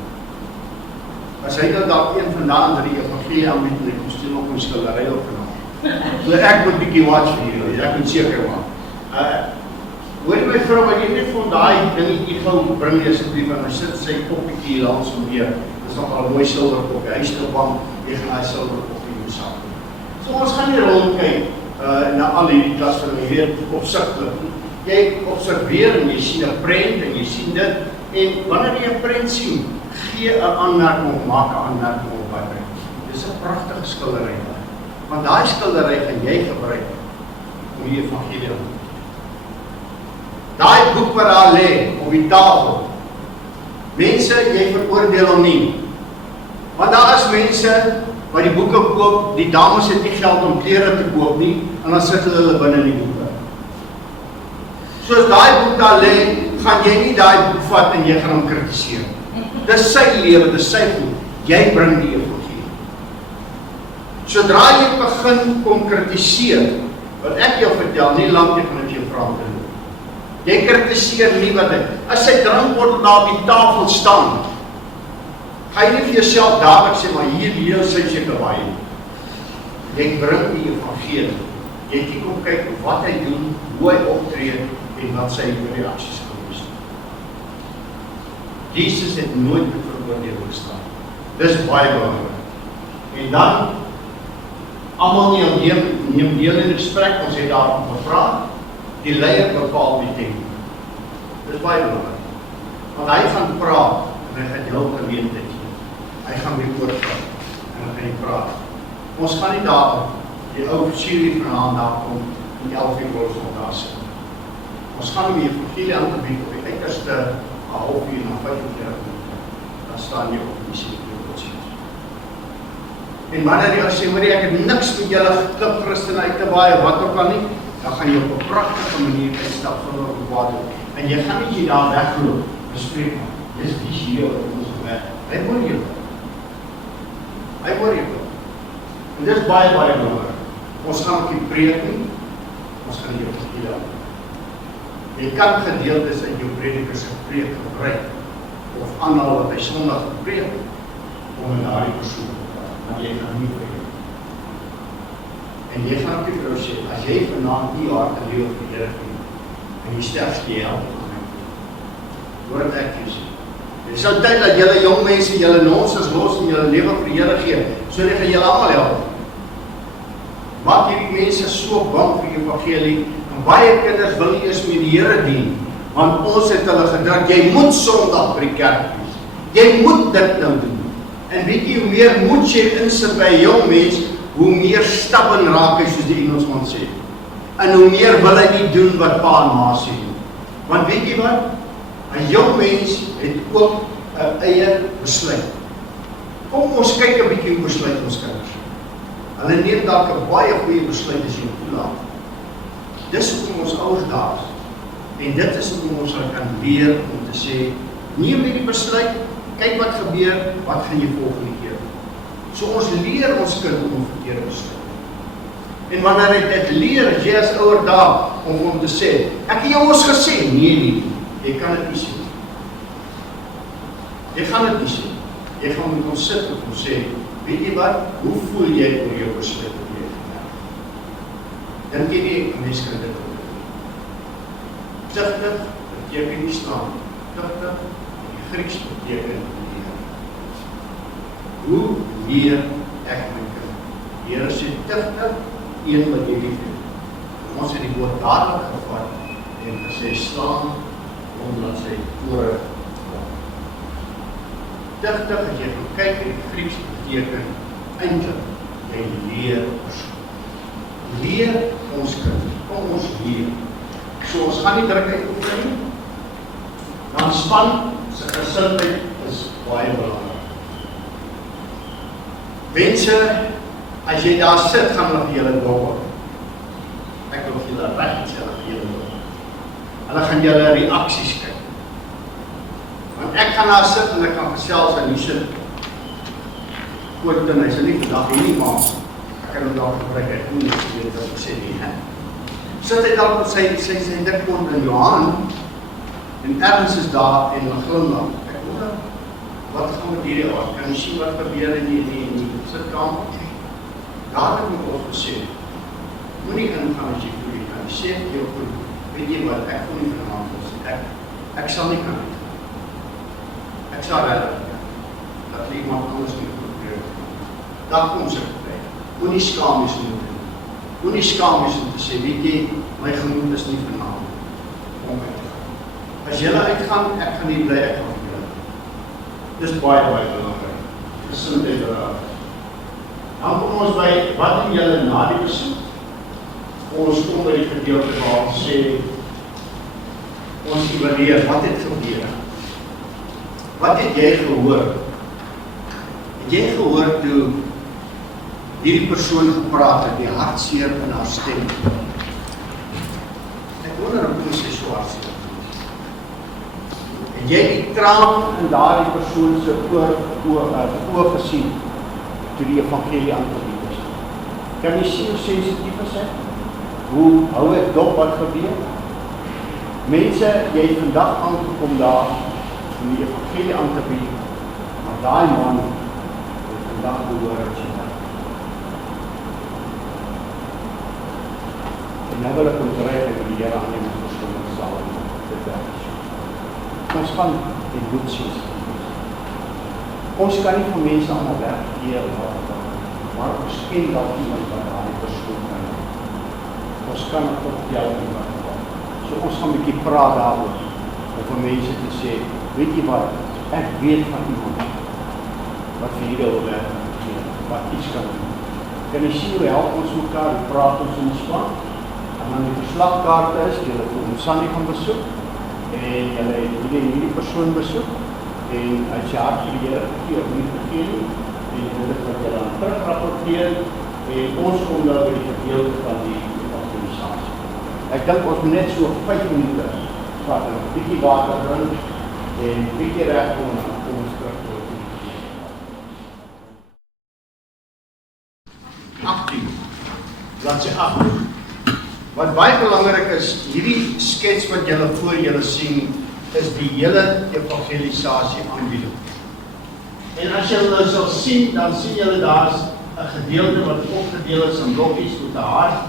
As hy nou dalk een vandaan die evangelie aanbied en ek kom stil op my skildery op genoem. So ek moet bietjie watch vir julle, ek moet seker maak. Hoor jy my vrou, wat jy net van daai dingetjie gou bring jy asseblief en hy sit sy koppietjie hier langs hom weer. Dis nog al 'n mooi silwerkoppie. Hy is nou bang tegen daai silwerkoppie in die sak. So ons gaan nie rondkyk na al hierdie klas van jy weet opsigtelik. Jy observeer en jy sien 'n prent en jy sien dit en wanneer jy 'n prent sien, gee 'n aanmerking of maak 'n aanmerking op daai prent. Dis 'n pragtige skildery. Want daai skildery gaan jy gebruik om die evangelie te doen. Daai boek wat daar lê op die tafel. Mense, jy veroordeel hom nie. Want daar is mense wat die boeke koop, die dames het nie geld om klere te koop nie, en dan sit hulle binne die boeke. Soos daai boek daar lê, gaan jy nie daai boek vat en jy gaan hom kritiseer. Dis sy lewe, dis sy goed. Jy bring die evangelie. Sodra jy begin kom kritiseer, wat ek jou vertel, nie lang jy gaan met jou vra te doen. Jy kritiseer nie wat hy, as sy drankbottel daar op die tafel staan, ga jy nie vir jouself dadelik sê, maar hier sy seker baie nie. Jy bring die evangelie. Jy kom kyk wat hy doen, hoe hy optree en wat sy reaksies gewees het. Jesus het nooit met veroordeling gestaan. Dis baie belangrik. En dan, almal neem deel in die gesprek, ons het daarom gevra, die leier bepaal die tempo. Dis baie belangrik. Want hy gaan praat en hy gaan jou geleentheid gee. Hy gaan weer oorgaan en hy gaan praat. Ons gaan nie daar, die ou Syrie vanaand daar kom en die 11 uur ons daar sit. Ons gaan die evangelie aan te bied op die uiterste 'n halfuur na 45 minute. Dan staan jy op die Syrie godsdienst. En wanneer jy sê, hoor ek het niks met julle geklip Christen uit te baie, wat ook al nie, dan gaan jy op 'n pragtige manier uitstap sonder om kwaad te doen. En jy gaan nie daar wegloop, bespreek maar. Dis die hier op ons weg. Hy hoor jou. Hy hoor jou. En dis baie belangrik. Ons gaan nie preek nie, ons gaan die evangelie aan. Jy kan gedeeltes uit jou predikers gepreek gebruik, of aanhaal wat hy Sondag gepreek, om in daardie persoon te praat, maar jy gaan nie preek. En jy gaan op die vrou sê, as jy vanaand die hart en lewe vir die Here gee, en jy sterf jy help aan my. Hoor wat ek jou sê. Dit is nou tyd dat julle jong mense, julle nonsens los en julle lewe vir die Here gee, so dat gaan julle almal help. Maak hierdie mense so bang vir die evangelie, en baie kinders wil nie eers met die Here dien, want ons het hulle gedruk, jy moet Sondag by die kerk wees. Jy moet dit nou doen. En weet jy, hoe meer moet jy insit by 'n jong mens, hoe meer stubborn raak hy, soos die Engelsman sê. En hoe meer wil hy nie doen wat pa en ma sê. Want weet jy wat? 'n jong mens het ook 'n eie besluit. Kom ons kyk 'n bietjie hoe besluit ons kinders. Hulle neem dalk 'n baie goeie besluit as jy toelaat. Dis hoekom ons ouers daar is. En dit is hoe ons kan leer om te sê, neem hierdie besluit, kyk wat gebeur, wat gaan jy volgende keer doen. So ons leer ons kind om 'n verkeerde besluit. En wanneer hy dit leer, as jy as ouer daar, om hom te sê, ek het jou ons gesê, nee, jy kan dit nie sê. Jy gaan dit nie sê. Jy gaan met ons sit en hom sê, weet jy wat, hoe voel jy oor jou besluit wat jy het gemaak? Dink jy nie, 'n mens kan dit doen. Tigtig beteken nie staan. Tigtig, die Grieks beteken leer. Hoe leer ek my kind? Die Here sê tigtig, een wat jy lief het. Ons het die woord dadelik gevat en gesê slaan, omdat sy tore kom. Tigtig, as jy gaan kyk in die Grieks beteken eintlik, jy leer persoon. Leer ons kind, kom ons leer. So ons gaan nie druk uitoefen nie. Dan span, sy gesindheid is baie belangrik. Mense, as jy daar sit, gaan hulle vir julle dop. Ek wil vir julle reg sê, hulle vir julle dop. Hulle gaan julle reaksies kyk. Want ek gaan daar sit en ek kan gesels en die sit. Quentin, hy sê nie vandag nie, maar ek kan hom daar gebruik, ek moet nie weet wat ek sê nie. Sit hy dalk op sy dikbond in Johan, en ergens is daar en hulle glimlag. Ek hoor, wat gaan met hierdie aard? Kan jy sien wat gebeur in die sitkamer? Daar het ek ons gesê, moenie ingaan as jy voel jy kan. Sê vir jou goed, weet jy wat, ek voel nie vanavond is. Ek sal nie kan uitgaan. Ek sal redder, dat iemand anders nie probeer. Daar kom sy by. Moenie skaam is om te doen. Moenie skaam is om te sê, weet jy, my gemoed is nie vanavond om uit te gaan. As jylle uitgaan, ek gaan nie bly, ek gaan nie bly. Dis baie belangrik. Gesindheid raad. Dan kom ons by, wat doen jylle na die besoek? Ons kom by die gedeelte waar ons sê, ons evalueer, wat het gebeur? Wat het jy gehoor? Het jy gehoor toe hierdie persoon gepraat het, die hartseer in haar stem? Ek wonder hoe sy so hartseer. Het jy die traan in daardie persoon se oor gesien toe die evangelie aangebied is? Kan jy sien hoe sensitief is hy? Hoe hou ek dop wat gebeur? Mense, jy het vandag aangekom daar om die evangelie aan te bied, maar daai man het vandag behoor het sy dag. En nou wil ek ontdreig en die Here aanneem as persoonlik sal dit werk. Ons gaan die bloedsies. Ons kan nie vir mense allemaal werk hier, maar ons ken dat iemand wat aan die persoon kan. Ons kan het op jou iemand. So ons gaan 'n bietjie praat daaroor, om vir mense te sê, weet jy wat, ek weet van iemand, wat vir hierdie wil werk, wat iets kan doen. Kan jy sien hoe help ons mekaar, hoe praat ons in die span, en dan die verslagkaarte is, jylle vir ons Sandy gaan besoek, en jylle het hierdie persoon besoek, en as jy hart vir die Here gegee of nie gegee nie, en dit is wat jylle aan terug rapporteer, en ons kom nou by die gedeelte van die evangelisasie. Ek dink ons moet net so 5 minute vat, en 'n bietjie water drink, en 'n bietjie regkom om ons terug te doen. 18, bladsy 18. Wat baie belangrik is, hierdie skets wat julle voor julle sien, is die hele evangelisasie aanbieding. En as julle nou sal sien, dan sien julle daar's 'n gedeelte wat opgedeel is in blokkies met 'n hart,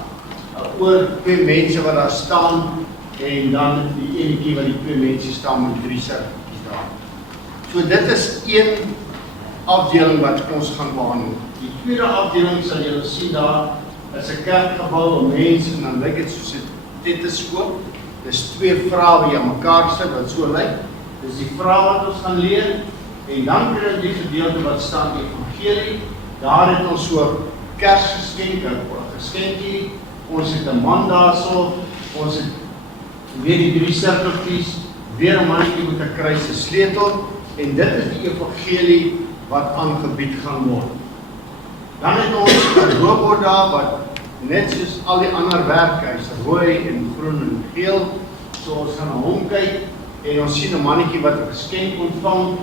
oor 2 mense wat daar staan, en dan die enetjie wat die 2 mense staan met 3 sirkeltjies daar. So dit is een afdeling wat ons gaan behandel. Die tweede afdeling sal julle sien daar, is 'n kerkgebou, 'n mens, en dan lyk dit soos 'n stetoskoop. Dis 2 vrae wat jy aan mekaar sit, wat so lyk. Dis die vrae wat ons gaan leer, en dan kry die gedeelte wat staan die evangelie. Daar het ons so Kersgeskenk, 'n geskenkie. Ons het 'n man daarso, ons het weer die 3 sirkeltjies, weer 'n mannetjie met 'n kruis, 'n sleutel, en dit is die evangelie wat aangebied gaan word. Dan het ons 'n robot daar wat net soos al die ander werk, hy's rooi en groen en geel, So ons gaan na hom kyk en ons sien 'n mannetjie wat 'n geskenk ontvang,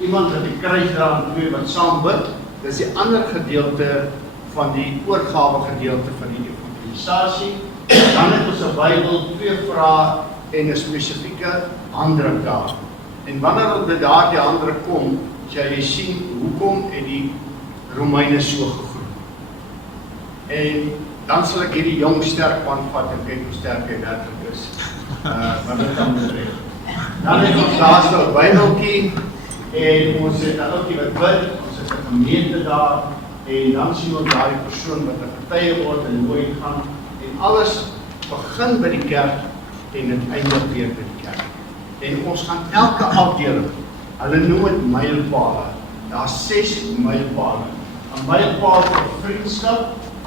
iemand wat die kruis dra en twee wat saam bid. Dis die ander gedeelte van die oorgawe gedeelte van die evangelisasie. Dan het ons 'n Bybel, 2 vrae en 'n spesifieke handdruk daar. En wanneer dit daar die handdruk kom, sal jy sien hoekom het die Romeine so gegroei. En dan sal ek hierdie jong sterk man vat en kyk hoe sterk hy werklik is. Want dit kan moet reg. Dan het ons laaste 'n Bybeltjie en ons het 'n ouetjie wat bid, ons het 'n gemeente daar en dan sien ons daai persoon wat 'n getuie word en nooit gaan en alles begin by die kerk en dit eindig weer by die kerk. En ons gaan elke afdeling, hulle noem dit mylpale. Daar's 6 mylpale. 'n Mylpaal vir vriendskap,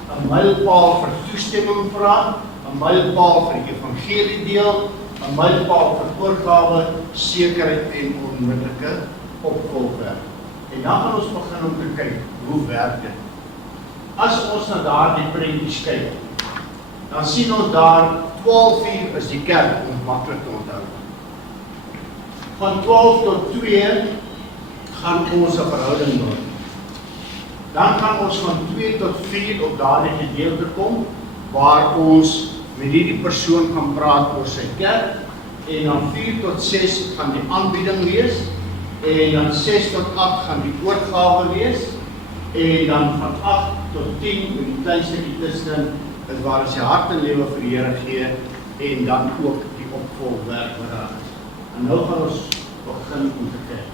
'n mylpaal vir toestemming vra, 'n mylpaal vir die evangelie deel, 'n mylpaal vir oorgawe, sekerheid en onmiddellike opvolgwerk. En dan gaan ons begin om te kyk, hoe werk dit? As ons na daardie prentjies kyk, dan sien ons daar 12 uur is die kerk om maklik te onthou. Van 12 tot 2 gaan ons 'n verhouding doen. Dan gaan ons van 2 tot 4 op daardie gedeelte kom, waar ons met hierdie persoon gaan praat oor sy kerk, en dan 4 tot 6 gaan die aanbieding wees, en dan 6 tot 8 gaan die oorgawe wees, en dan van 8 tot 10, met die klein stukkie tussenin, is waar ons die hart en lewe vir die Here gee, en dan ook die opvolgwerk wat daar is. En nou gaan ons begin om te kyk.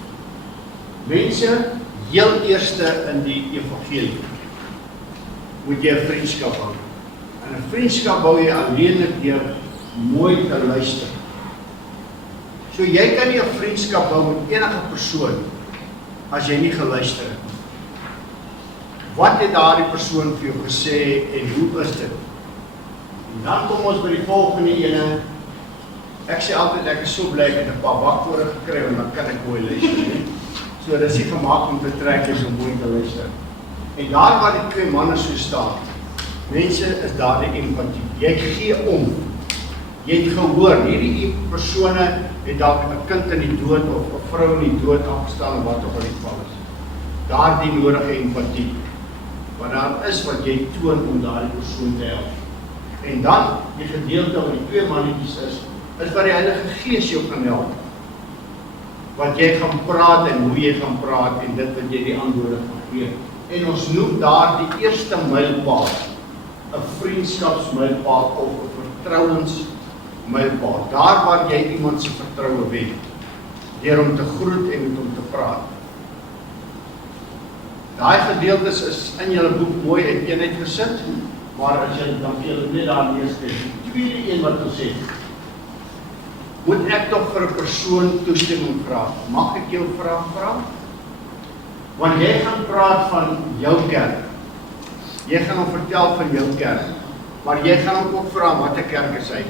Mense, heel eerste in die evangelie, moet jy 'n vriendskap hou. En 'n vriendskap bou jy alleenlik deur mooi te luister. So jy kan nie 'n vriendskap bou met enige persoon, as jy nie geluister het. Wat het daardie persoon vir jou gesê en hoe is dit? En dan kom ons by die volgende ene. Ek sê altyd, ek is so bly ek het 'n paar wakworde gekry, want dan kan ek mooi luister. So dis nie gemaak om te trek is om mooi te luister. En daar waar die 2 manne so staan, mense, is daar die empatie. Jy gee om. Jy het gehoor, hierdie persone het dalk 'n kind in die dood of 'n vrou in die dood afgestaan of wat ook al die geval is. Daar die nodige empatie. Wat daar is wat jy toon om daardie persoon te help. En dan die gedeelte waar die 2 mannetjies is waar die Heilige Gees jou gaan help. Wat jy gaan praat en hoe jy gaan praat en dit wat jy die antwoorde gaan gee. En ons noem daar die eerste mylpaal 'n vriendskapsmylpaal of 'n vertrouensmylpaal. Daar waar jy iemand se vertroue wen, deur hom te groet en met hom te praat. Daai gedeeltes is in julle boek mooi uiteenheid gesit, maar as jy dan vir julle net daar lees, die tweede een wat ons het, moet ek toch vir 'n persoon toestemming vra. Mag ek jou vra? Want jy gaan praat van jou kerk. Jy gaan hom vertel van jou kerk, maar jy gaan hom ook vra wat 'n kerk is hy.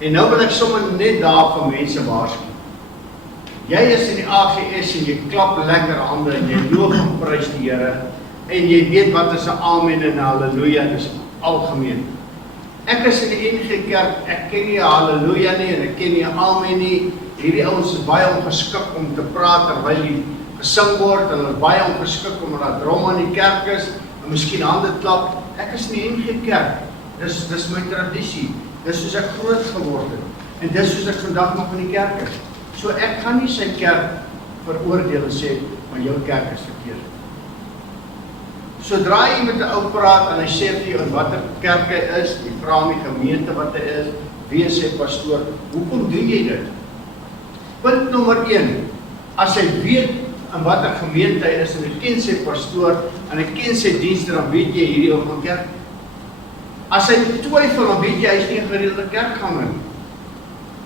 En nou wil ek sommer net daar van mense waarsku. Jy is in die AGS en jy klap lekker hande en jy loof en prys die Here en jy weet wat is 'n amen en 'n halleluja, dis algemeen. Ek is in die NG Kerk, ek ken nie 'n halleluja nie en ek ken nie 'n amen nie. Hierdie ouens is baie ongeskik om te praat terwyl die gesing word en hulle is baie ongeskik om daar drom aan die kerk is en miskien hande klap. Ek is in die NG Kerk. Dis my tradisie. Dis soos ek groot geword het. En dis soos ek vandag nog in die kerk is. So ek gaan nie sy kerk veroordeel en sê, maar jou kerk is verkeerd. Sodra jy met 'n ou praat en hy sê vir jou in watter kerk hy is, jy vra hom die gemeente wat hy is, wie is sy pastoor, hoekom doen jy dit? Punt nommer 1, as hy weet in watter gemeente hy is en hy ken sy pastoor en hy ken sy dienste, dan weet jy hierdie ou van kerk. As hy twyfel, dan weet jy hy is nie 'n gereelde kerkganger.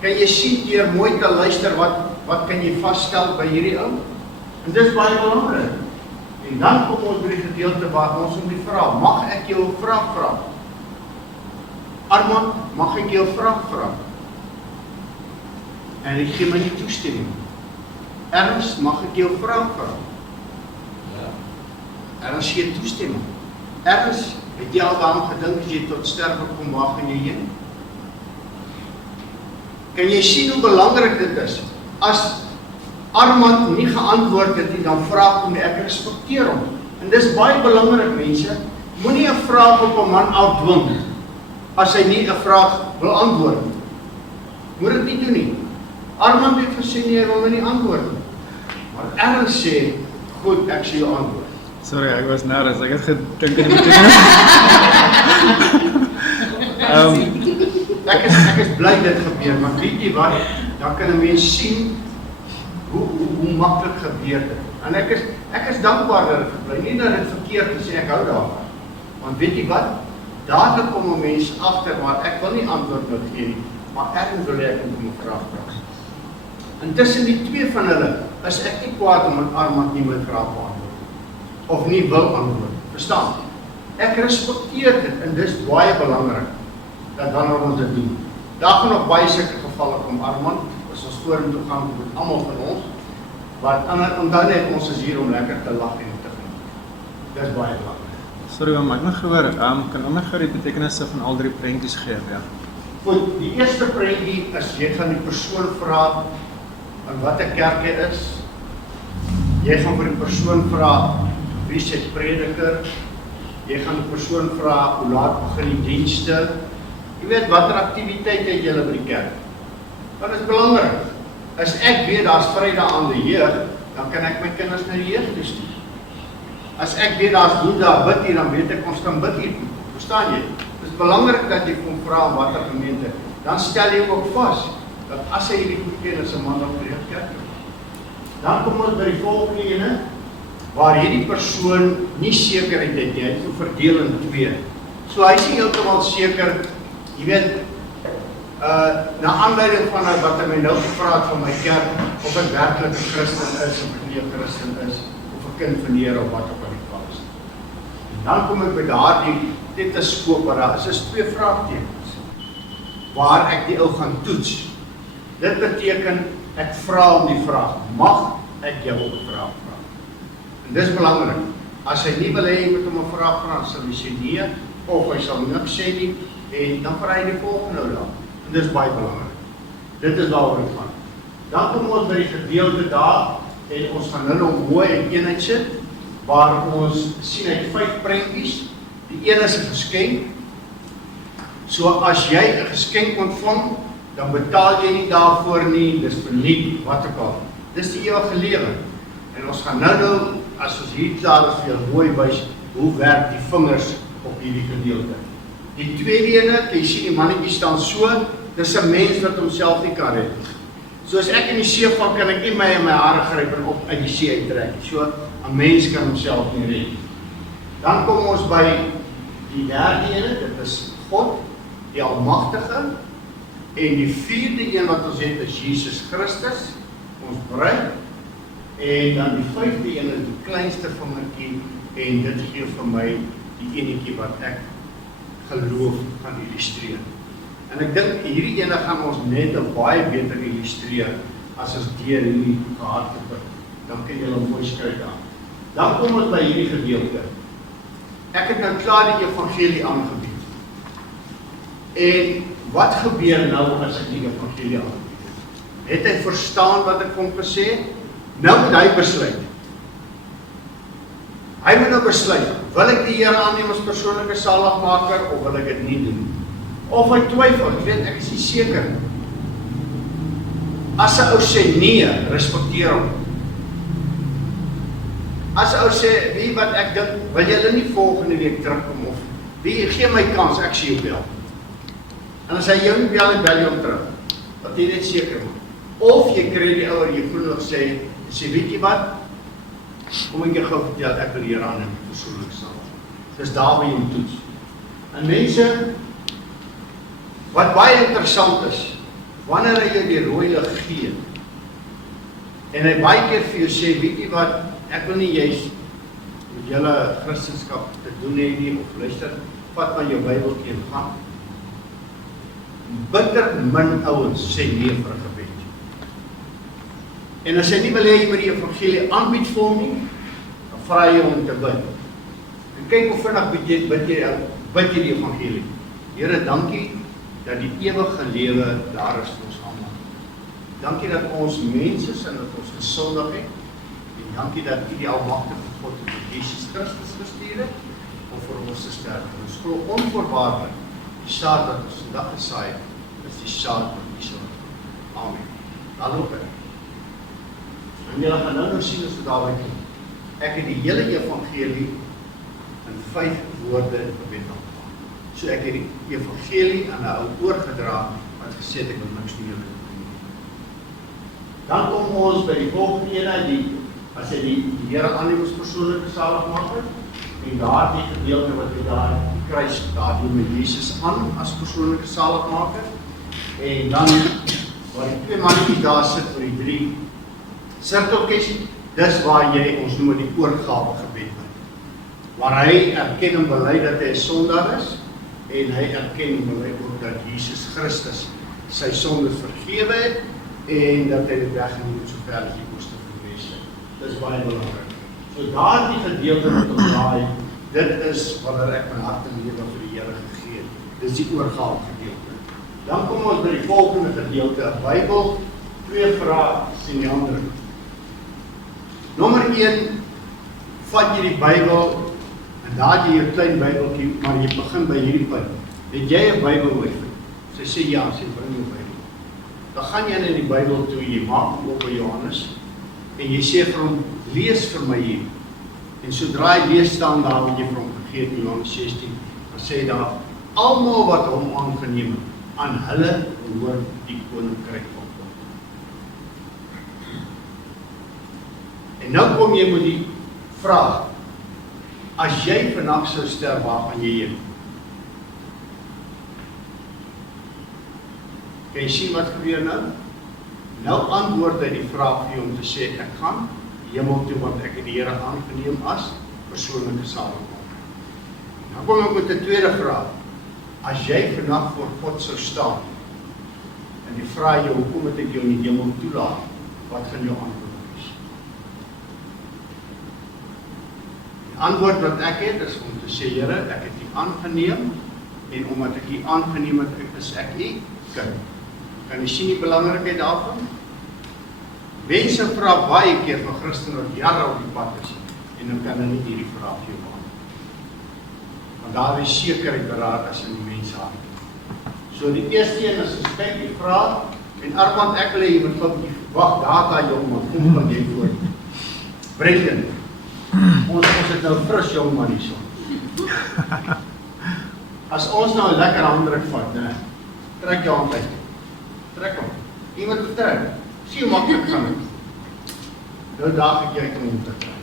Kan jy sien deur mooi te luister wat kan jy vasstel by hierdie ou? En dis baie belangrik. En dan kom ons by die gedeelte waar ons om die vraag, mag ek jou 'n vraag vra? Armand, mag ek jou 'n vraag vra? En ek gee my nie toestemming. Ernst, mag ek jou 'n vraag vra? Ja. Ernst gee toestemming. Ernst, het jy al daaraan gedink as jy tot sterwe kom, waar gaan jy heen? Kan jy sien hoe belangrik dit is? As Armand nie geantwoord het nie, dan vra kom ek respekteer hom. En dis baie belangrik, mense. Moenie 'n vraag op 'n man afdwing as hy nie 'n vraag wil antwoord. Moet dit nie doen nie. Armand het gesê nie, hy wil my nie antwoord nie. Maar Aaron sê, goed, ek sê jou antwoord. Sorry, ek was nervus. Ek het gedink aan die betekenis. Ek is bly dit gebeur, maar weet jy wat? Dan kan 'n mens sien hoe maklik gebeur dit. En ek is dankbaar dat dit gebeur. Nie dat dit verkeerd is en ek hou daarvan. Want weet jy wat? Dadelik kom 'n mens agter, maar ek wil nie antwoord nou gee nie, maar ergens wil ek om 'n vraag vra. En tussen die twee van hulle is ek nie kwaad omdat Armand nie my vraag beantwoord of nie wil antwoord. Verstaan? Ek respekteer dit en dis baie belangrik dat wanneer ons dit doen. Daar gaan nog baie sulke gevalle kom, Armand, as ons vorentoe gaan met almal van ons, wat onthou net ons is hier om lekker te lag en te geniet. Dis baie belangrik. Sorry, maar ek het nog gehoor, kan ons gou die betekenisse van al drie prentjies gee, ja? Goed, die eerste prentjie is, jy gaan die persoon vra in watter kerk hy is. Jy gaan vir die persoon vra, wie is sy prediker? Jy gaan die persoon vra, hoe laat begin die dienste? Jy weet, watter aktiwiteit het julle by die kerk? Dat is belangrik. As ek weet, daar is Vrydag aan die jeug, dan kan ek my kinders na die jeug toe stuur. As ek weet, daar is Woensdag bid hier, dan weet ek, ons kan bid hier. Verstaan jy? Het is belangrik dat jy kom vra om watter gemeente. Dan stel jy ook vas, dat as hy hierdie goed ken, is 'n man op die kerk. Dan kom ons by die volgende ene, waar hierdie persoon nie sekerheid het nie, hy het verdeel in twee. So hy is nie heeltemal seker, jy weet, na aanleiding van wat hy my nou gevra het van my kerk, of ek werklik 'n Christen is, of ek nie 'n Christen is, of 'n kind van die Here, of wat ook al die geval is. Dan kom ek by daardie stetoskoop, waar daar is twee vraagtekens, waar ek die ou gaan toets. Dit beteken, ek vra om die vraag, mag ek jou ook 'n vraag vra? En dis belangrik, as hy nie wil hê jy moet hom 'n vraag vra, sal hy sê nee, of hy sal niks sê nie, en dan vra hy die volgende nou dan. En dis baie belangrik. Dit is waaroor dit gaan. Dan kom ons by die gedeelte daar, en ons gaan hulle mooi in eenheid sit, waar ons sien uit 5 prentjies, die een is 'n geskenk. So as jy 'n geskenk ontvang, dan betaal jy nie daarvoor nie, dis verniet, wat ook al. Dis die ewige lewe. En ons gaan nou, as ons hier klaar is, vir jou mooi wys, hoe werk die vingers op hierdie gedeelte. Die tweede ene, kan jy sien die mannetjie staan so, dis 'n mens wat homself nie kan red. So as ek in die see val, kan ek nie my in my hare gryp en op uit die see uittrek. So 'n mens kan homself nie red. Dan kom ons by die derde ene, dit is God, die Almagtige, en die vierde een wat ons het is Jesus Christus, ons bruid, en dan die vyfde een is die kleinste vingertjie, en dit gee vir my die enetjie wat ek geloof gaan illustreer. En ek dink hierdie ene gaan ons net baie beter illustreer as ons deur hierdie gehad het. Dan kan jy hom mooi skryf daar. Dan kom ons by hierdie gedeelte. Ek het nou klaar die evangelie aangebied. En wat gebeur nou as ek die evangelie aangebied het? Het hy verstaan wat ek hom gesê het? Nou moet hy besluit. Hy moet nou besluit, wil ek die Here aanneem as persoonlike saligmaker of wil ek dit nie doen? Of hy twyfel, ek weet, ek is nie seker. As 'n ou sê nee, respekteer hom. As 'n ou sê, wie wat ek dink, wil julle nie volgende week terugkom of wie gee my kans, ek sê jou bel. En as hy jou nie bel en bel jy hom terug, wat jy net seker maak. Of jy kry die ouer, jy voel nog sê, weet jy wat? Kom ek jou gou vertel, ek wil hier aan en persoonlik sal. Dis daar waar jy moet toets. En mense, wat baie interessant is, wanneer hy jou die rooi lig gee, en hy baie keer vir jou sê, weet jy wat, ek wil nie juist met julle Christenskap te doen hê nie, of luister, vat maar jou Bybeltjie en gaan. Bitter min ouens sê nee vir 'n gebed. En as hy nie wil hê jy moet die evangelie aanbied vir hom nie, dan vra jy hom te bid. En kyk hoe vinnig bid jy die evangelie. Here, dankie dat die ewige lewe daar is vir ons almal. Dankie dat ons mens is en dat ons gesondig het. En dankie dat U die almagtige God met Jesus Christus gestuur het om vir ons te sterf. Ons glo onvoorwaardelik die saad wat ons vandag gesaai het, is die saad wat U sal. Amen. Dan loop ek. En julle gaan nou sien as we daarby kom. Ek het die hele evangelie in 5 woorde verwendel. So ek het die evangelie aan 'n ou oorgedra wat gesê het ek wil niks meer doen. Dan kom ons by die volgende ene, as hy die Here aanneem as persoonlike saligmaker, en daardie gedeelte wat hy daar kruis, daar doen met Jesus aan as persoonlike saligmaker, en dan waar die 2 mannetjies daar sit vir die 3 sirkeltjies, dis waar jy ons noem die oorgawe gebed, waar hy erken en bely dat hy 'n sondaar is, en hy erken en bely ook dat Jesus Christus sy sondes vergewe het, en dat hy dit weggeneem het sover as die koste van mense. Dit is baie belangrik. So daardie gedeelte wat ons draai, dit is wanneer ek my hart en lewe vir die Here gegee het. Dit is die oorgawe gedeelte. Dan kom ons by die volgende gedeelte, 'n Bybel, 2 vrae sien die ander. Nommer 1, vat jy die Bybel, en daar het jy jou klein Bybeltjie, maar jy begin by hierdie punt. Het jy 'n Bybel my vriend? Sy sê ja, sy bring jou Bybel. Dan gaan jy in die Bybel toe, jy maak hom op by Johannes, en jy sê vir hom, lees vir my hier. En sodra hy lees staan daar, wat jy vir hom gegee het in Johannes 16, dan sê hy daar, almal wat hom aangeneem het, aan hulle behoort die koninkryk van God. En nou kom jy met die vraag, as jy vandag sou sterf, waar gaan jy heen? Kan jy sien wat gebeur nou? Nou antwoord hy die vraag vir jou om te sê, ek gaan hemel toe, want ek het die Here aangeneem as persoonlike saligmaker. Nou kom ek met 'n tweede vraag. As jy vandag voor God sou staan, en die vraag jou, hoekom het ek jou in die hemel toelaat, wat gaan jou antwoord wees? Die antwoord wat ek het, is om te sê, Here, ek het U aangeneem, en omdat ek U aangeneem het, is ek U kind. Kan jy sien die belangrikheid daarvan? Mense vra baie keer van Christen wat jare op die pad is, en dan kan hulle nie hierdie vraag vir jou beantwoord. Want daar is sekerheid beraad as in die mens hart. So die eerste een is respek die vraag, en Armand, ek wil jy moet wag, daar jongman, kom van jy voor. Brendan, ons het nou fris jongman hier so. As ons nou 'n lekker handdruk vat, ne, trek jou hand uit. Trek hom. Iemand moet trek. Sien hoe maklik gaan dit. Nou daag ek jy om te trek.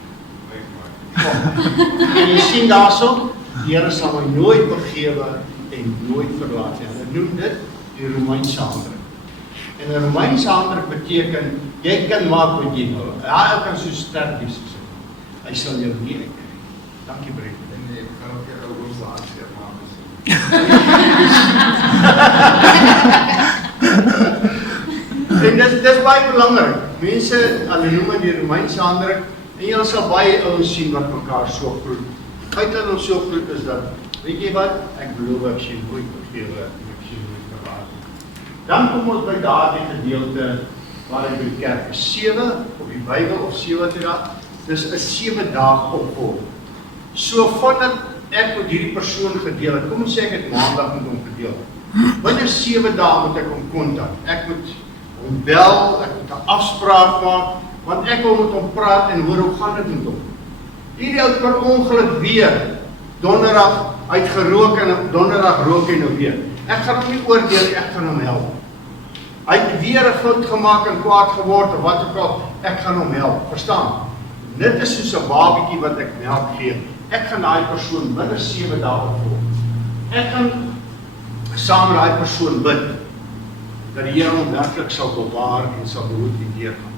En jy sien daarso, die Here sal my nooit begewe en nooit verlaat nie. Hulle noem dit die Romeinse handdruk. En 'n Romeinse handdruk beteken, jy kan maak wat jy wil. Ja, ek kan so sterk wees as hy sal jou nie uitkry. Dankie Brent. Nee, ek gaan ook jou ou ons aanseer maak. En dis baie belangrik. Mense, hulle noem dit die Romeinse handdruk, en jy sal baie ouens sien wat mekaar so groet. Feit dat ons so groet is dat, weet jy wat, ek beloof ek sien nooit begewe, ek sien nooit verlaat. Dan kom ons by daardie gedeelte waar ek by die kerk is 7 op die Bybel of 7 wat jy daar, dis 'n 7 dae opvolg. So vandat ek met hierdie persoon gedeel het, kom ons sê ek het maandag met hom gedeel. Binne 7 dae moet ek hom kontak. Ek moet hom bel, ek moet 'n afspraak maak, want ek wil met hom praat en hoor hoe gaan dit met hom. Hierdie ou per ongeluk weer, donderdag uitgerook en donderdag rook hy nou weer. Ek gaan hom nie oordeel, ek gaan hom help. Hy het weer 'n fout gemaak en kwaad geword of wat ook al, ek gaan hom help, verstaan? Dit is soos 'n babietjie wat ek melk gee. Ek gaan daai persoon binne 7 dae opvolg. Ek gaan saam met daai persoon bid, dat die Here hom werklik sal bewaar en sal behoed en deurgaan.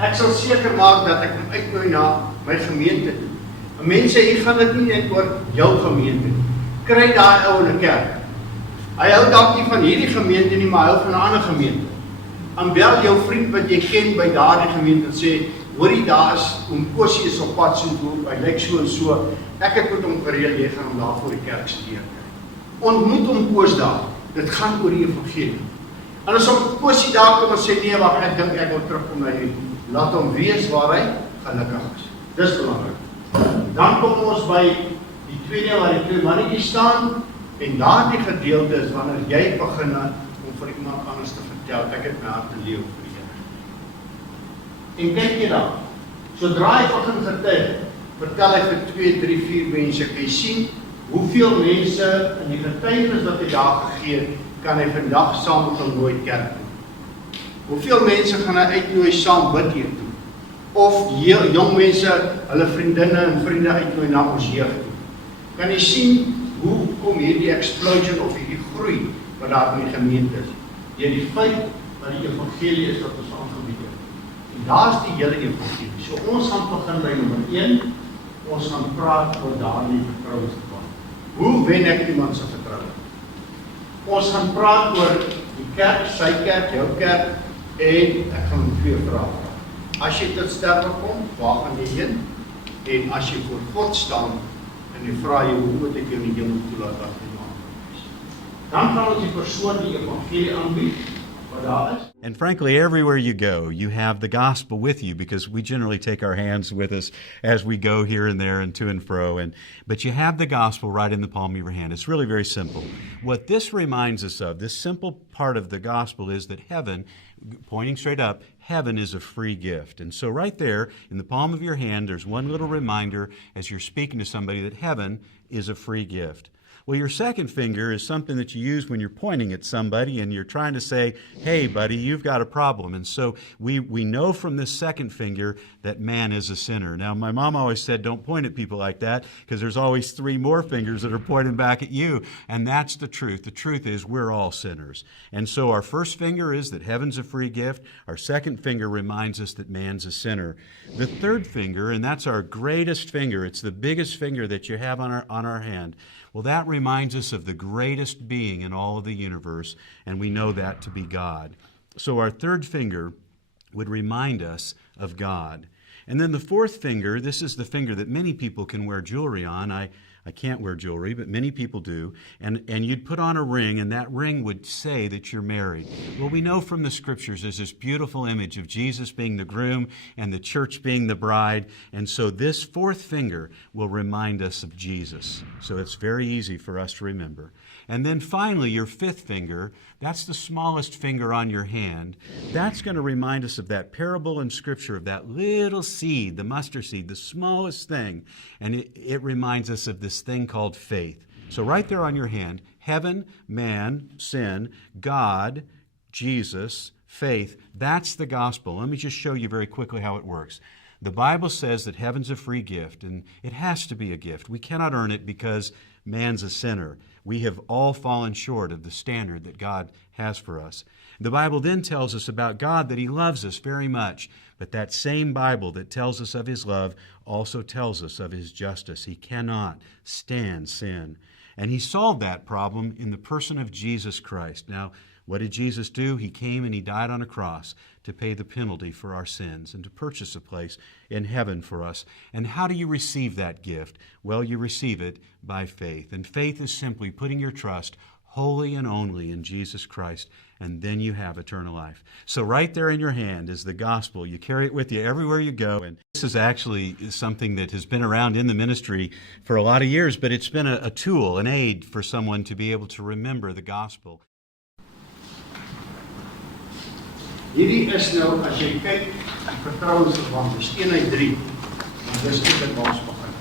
Ek sal seker maak dat ek hom uitnooi na my gemeente toe. Mense, hier gaan dit nie net oor jou gemeente nie. Kry daai ou in 'n kerk. Hy hou dalk nie van hierdie gemeente nie, maar hy hou van 'n ander gemeente. En bel jou vriend wat jy ken by daardie gemeente en sê, hoorie, daar is oom Kosie is op pad so toe, hy lyk so en so. Ek het met hom gereël, jy gaan hom daar voor die kerk se deur kry. Ontmoet hom Koos daar. Dit gaan oor die evangelie. En as hom Kosie daar kom en sê, nee, wag, ek dink ek wil terugkom na hierdie. Laat hom wees waar hy gelukkig is. Dis belangrik. Dan kom ons by die tweede waar die twee mannetjies staan, en daardie gedeelte is wanneer jy begin om vir iemand anders te vertel, ek het my hart te leeuw vir die Here. En kyk jy dan, sodra hy begin getuig, vertel hy vir 2, 3, 4 mense, kan jy sien, hoeveel mense in die getuigenis wat hy daar gegee het, kan hy vandag saam met hom nooit kerk doen. Hoeveel mense gaan hy uitnooi saam bid hier toe? Of jong mense, hulle vriendinne en vriende uitnooi na ons jeug toe. Kan jy sien, hoe kom hierdie explosion of hierdie groei wat daar in die gemeente is? Deur die feit dat die evangelie is wat ons aangebied het. En daar is die hele evangelie. So ons gaan begin by nommer 1, ons gaan praat oor daardie vertrouensgeval. Hoe wen ek iemand se vertroue? Ons gaan praat oor die kerk, sy kerk, jou kerk, en ek gaan 2 vrae vra. As jy tot sterwe kom, waar gaan jy heen? En as jy voor God staan, en jy vra jy, hoe moet ek jou in die hemel toelaat wat jy maak? Dan gaan ons die persoon die evangelie aanbied, wat daar is. And frankly, everywhere you go, you have the gospel with you, because we generally take our hands with us as we go here and there and to and fro. But you have the gospel right in the palm of your hand. It's really very simple. What this reminds us of, this simple part of the gospel, is that heaven, pointing straight up, heaven is a free gift. And so right there in the palm of your hand, there's one little reminder as you're speaking to somebody that heaven is a free gift. Well, your second finger is something that you use when you're pointing at somebody and you're trying to say, hey, buddy, you've got a problem. And so we know from this second finger that man is a sinner. Now, my mom always said, don't point at people like that, because there's always 3 more fingers that are pointing back at you. And that's the truth. The truth is we're all sinners. And so our first finger is that heaven's a free gift. Our second finger reminds us that man's a sinner. The third finger, and that's our greatest finger, it's the biggest finger that you have on our hand, well, that reminds us of the greatest being in all of the universe, and we know that to be God. So our third finger would remind us of God. And then the fourth finger, this is the finger that many people can wear jewelry on. I can't wear jewelry, but many people do. And you'd put on a ring, and that ring would say that you're married. Well, we know from the scriptures there's this beautiful image of Jesus being the groom and the church being the bride. And so this fourth finger will remind us of Jesus. So it's very easy for us to remember. And then finally, your fifth finger, that's the smallest finger on your hand. That's going to remind us of that parable in Scripture of that little seed, the mustard seed, the smallest thing. And it reminds us of this thing called faith. So right there on your hand, heaven, man, sin, God, Jesus, faith, that's the gospel. Let me just show you very quickly how it works. The Bible says that heaven's a free gift, and it has to be a gift. We cannot earn it because man's a sinner. We have all fallen short of the standard that God has for us. The Bible then tells us about God, that He loves us very much. But that same Bible that tells us of His love also tells us of His justice. He cannot stand sin. And He solved that problem in the person of Jesus Christ. Now, what did Jesus do? He came and He died on a cross to pay the penalty for our sins and to purchase a place in heaven for us. And how do you receive that gift? Well, you receive it by faith. And faith is simply putting your trust wholly and only in Jesus Christ, and then you have eternal life. So right there in your hand is the gospel. You carry it with you everywhere you go. And this is actually something that has been around in the ministry for a lot of years, but it's been a tool, an aid for someone to be able to remember the gospel. Hierdie is nou, as jy kyk, die vertrouensverband, dis 1/3, maar dis dit waar ons begin.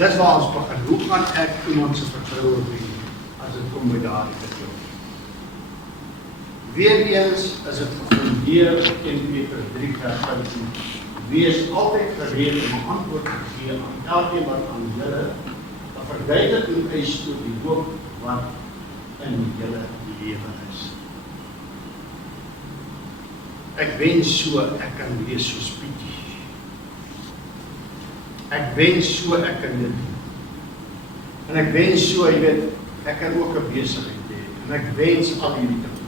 Dis waar ons begin. Hoe gaan ek iemand se vertroue wen, as dit kom by daardie vertroue? Weereens is dit gefundeer in Petrus 3 vers 15. Wees altyd gereed om 'n antwoord te gee aan elkeen wat aan julle 'n verduideliking eis oor die hoop wat in julle lewe is. Ek wens so ek kan wees soos Pietie. Ek wens so ek kan dit doen. En ek wens so, jy weet, ek kan ook 'n besigheid hê. En ek wens al hierdie dinge.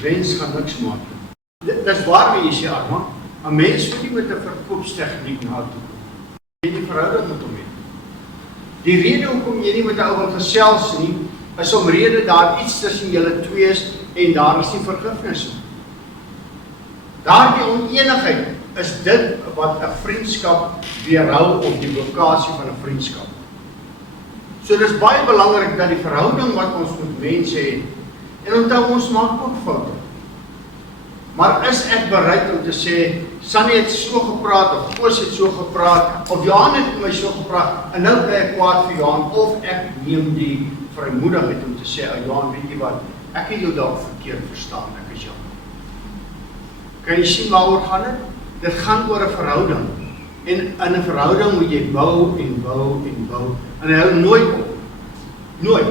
Wens gaan niks maak nie. Dis waarmee jy sê, Armand, 'n mens moet nie met 'n verkoopstegniek na toe kom. Jy die verhouding met hom hê. Die rede hoekom jy nie met 'n ou wil gesels nie, is omrede daar iets tussen julle twee is en daar is nie vergifnis nie. Daardie oneenigheid is dit wat 'n vriendskap weerhou of die blokkade van 'n vriendskap. So dis baie belangrik dat die verhouding wat ons met mense het, en onthou ons maak ook foute. Maar is ek bereid om te sê, Sunny het so gepraat, of Koos het so gepraat, of Johan het met my so gepraat, en nou bly ek kwaad vir Johan, of ek neem die vrymoedigheid om te sê, Johan, weet jy wat, ek het jou dalk verkeerd verstaan, ek is jammer. Kan jy sien waaroor gaan dit? Dit gaan oor 'n verhouding. En in 'n verhouding moet jy bou en bou en bou, en hy hou nooit op. Nooit.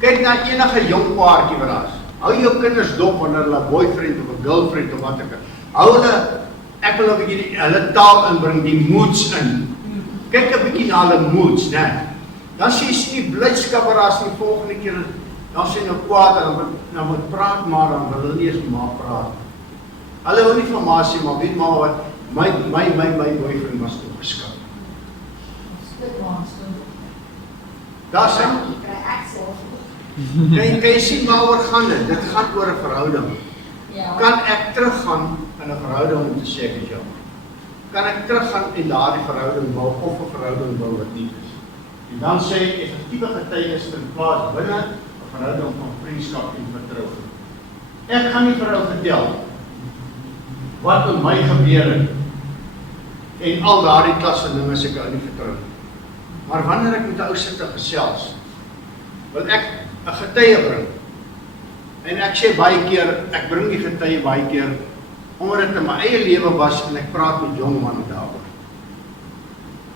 Kyk na enige jong paartjie wat daar is. Hou jou kinders dop wanneer hulle 'n boyfriend of 'n girlfriend of wat ek. Hou hulle, ek wil 'n bietjie hulle taal inbring, die moods in. Kyk 'n bietjie na hulle moods, né? Dan sien jy die blydskap wat daar is die volgende keer, dan sien nou kwaad en dan moet praat maar dan wil hulle nie eens maar praat. Hulle wil nie van maar sê, maar weet maar wat, my boyfriend was ook geskik. Daar sê, kan jy sien waaroor gaan dit? Dit gaan oor 'n verhouding. Kan ek teruggaan in 'n verhouding om te sê ek is jammer? Kan ek teruggaan en daardie verhouding bou of 'n verhouding bou wat nie is? En dan sê ek effektiewe getuienis in plaas binne 'n verhouding van vriendskap en vertroue. Ek gaan nie vir jou vertel wat met my gebeur het en al daardie klasse dinge as ek ou nie vertrou. Maar wanneer ek met 'n ou sit en gesels, wil ek 'n getuie bring. En ek sê baie keer, ek bring die getuie baie keer, omdat dit in my eie lewe was en ek praat met jong manne daaroor.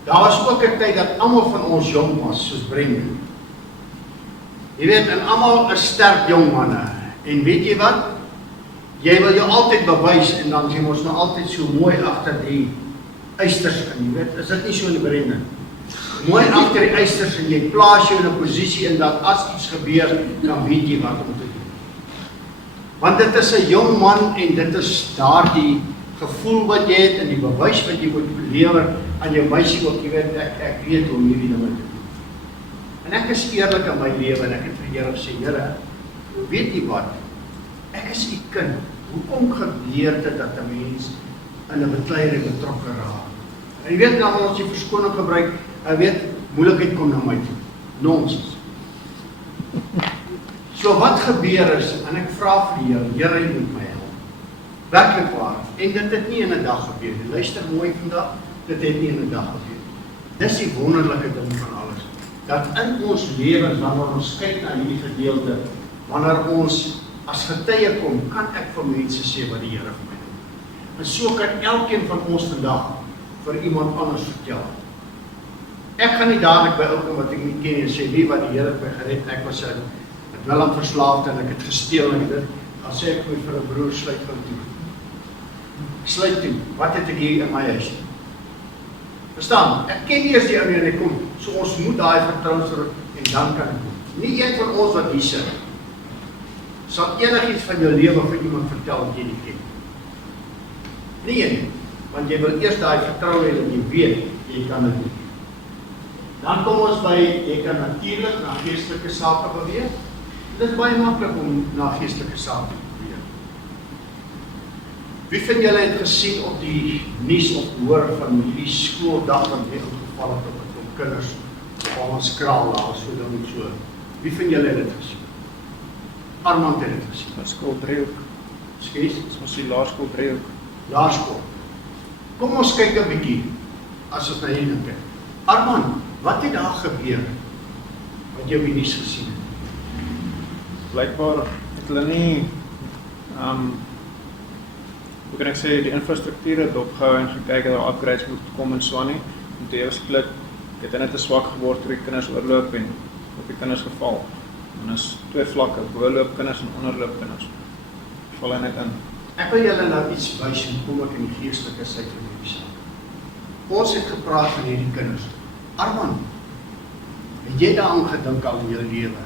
Daar was ook 'n tyd dat almal van ons jong was, soos Brendan. Jy weet, en almal is sterk jong manne. En weet jy wat? Jy wil jou altyd bewys en dan sien ons nou altyd so mooi agter die eisters in, jy weet, is dit nie so in die Brendan? Mooi agter die eisters en jy plaas jou in 'n posisie en dat as iets gebeur, dan weet jy wat om te doen. Want dit is 'n jong man en dit is daardie gevoel wat jy het en die bewys wat jy moet lewer aan jou meisie ook, jy weet, ek weet hoe om hierdie dinge te doen. En ek is eerlik in my lewe en ek het vir Here gesê, Here, weet jy wat? Ek is u kind. Hoekom gebeur dit dat 'n mens in 'n bekleiening betrokke raak? En jy weet, dan wil ons die verskoning gebruik, jy weet, moeilikheid kom na my toe. Nonsens. So wat gebeur is, en ek vra vir die Here, jy moet my help. Werklik waar. En dit het nie in 'n dag gebeur nie. Luister mooi vandag, dit het nie in 'n dag gebeur. Dis die wonderlike ding van alles. Dat in ons lewens, wanneer ons kyk na hierdie gedeelte, wanneer ons as getuie kom, kan ek vir mense sê wat die Here vir my doen. En so kan elkeen van ons vandag vir iemand anders vertel. Ek gaan nie dadelik by oukom wat ek nie ken en sê, wie wat die Here het my gered, ek was met Willem verslaafd en ek het gesteel en dit, dan sê ek vir 'n broer, sluit gou toe. Sluit toe, wat het ek hier in my huis? Verstaan, ek ken nie eers die ou nie en ek kom, so ons moet daai vertroue en dan kan ek kom. Nie een van ons wat hier sit, sal enigiets van jou lewe vir iemand vertel wat jy nie ken. Nie een, want jy wil eers daai vertroue hê dat jy weet, jy kan dit doen. Dan kom ons by, jy kan natuurlik na geestelike sake beweeg. Dit is baie maklik om na geestelike sake te beweeg. Wie van julle het gesien op die nuus of hoor van hierdie skooldag wat weer geval het op 'n klomp kinders op ons kraal daar, so dan en so. Wie van julle het dit gesien? Armand het dit gesien. Skool Driehoek. Skus? Dis mos die laerskool Driehoek. Laerskool. Kom ons kyk 'n bietjie as ons na hierdie ding kyk. Armand, wat het daar gebeur wat jy op die nuus gesien het? Blykbaar het hulle nie hoe kan ek sê, die infrastruktuur het opgehou en gekyk dat daar upgrades moet kom en so aan nie. En toe ewe split, het net te swak geword vir die kinders oorloop en op die kinders geval. En is twee vlakke, boorloop kinders en onderloop kinders. Val hy net in. Ek wil julle nou iets wys en kom ek in die geestelike sy van die saak. Ons het gepraat van hierdie kinders. Armand, het jy daaraan gedink al in jou lewe?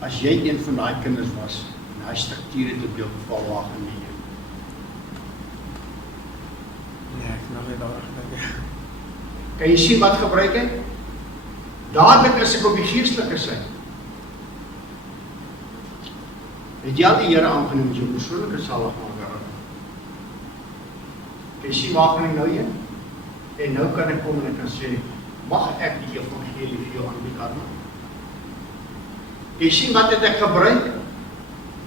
As jy een van daai kinders was, en hy struktuur het op jou geval waar in die jou. Nee, ek het nog nie daaroor gedink. Kan jy sien wat gebruik het? Dadelik is ek op die geestelike sy. Het jy al die Here aangeneem as jou persoonlike saligmaker? Jy sien waar kan ek nou heen? En nou kan ek kom en ek kan sê, mag ek die evangelie vir jou aanbied, Arno? Jy sien wat het ek gebruik?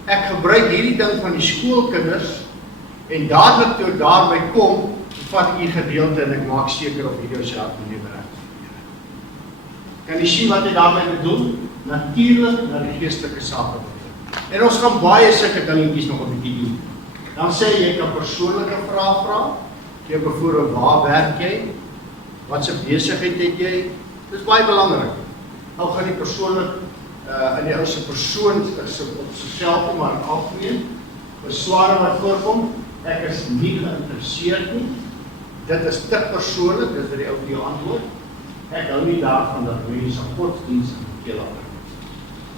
Ek gebruik hierdie ding van die skoolkinders en dadelik toe daarby kom, vat die gedeelte en ek maak seker op hierdie self nie bereik. Kan jy sien wat hy daarmee bedoel? Natuurlijk na die geestelike sake. En ons gaan baie sulke dingetjies nog 'n bietjie doen. Dan sê jy kan persoonlike vrae vra. Jy byvoorbeeld, waar werk jy? Wat se besigheid het jy? Dis baie belangrik. Nou gaan die persoonlik in die ou se persoon is op sigself maar algemeen. Besware wat voorkom, ek is nie geïnteresseerd nie. Dit is te persoonlik, dis wat die ou vir jou antwoord. Ek hou nie daarvan dat mense godsdienst in die keel afbring.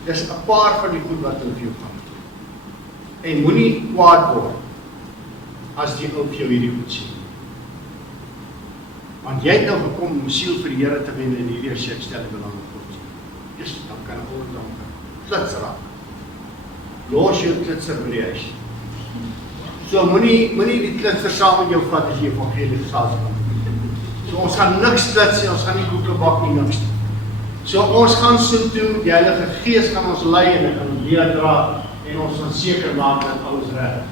Dis 'n paar van die goed wat hulle vir jou gaan doen. En moenie kwaad word as die ou vir jou hierdie goed sien. Want jy het nou gekom om siel vir die Here te wen en hierdie sê ek stel die belang op God. Yes, dan kan ons dan klits raak. Los jou klitser by die huis. So moenie die klitser saam met jou vat as jy evangelie gesaas kan. So ons gaan niks klits nie, ons gaan nie koeke bak nie, niks. So ons gaan so toe, die Heilige Gees gaan ons lei en ek gaan leer dra en ons gaan seker maak dat alles reg is.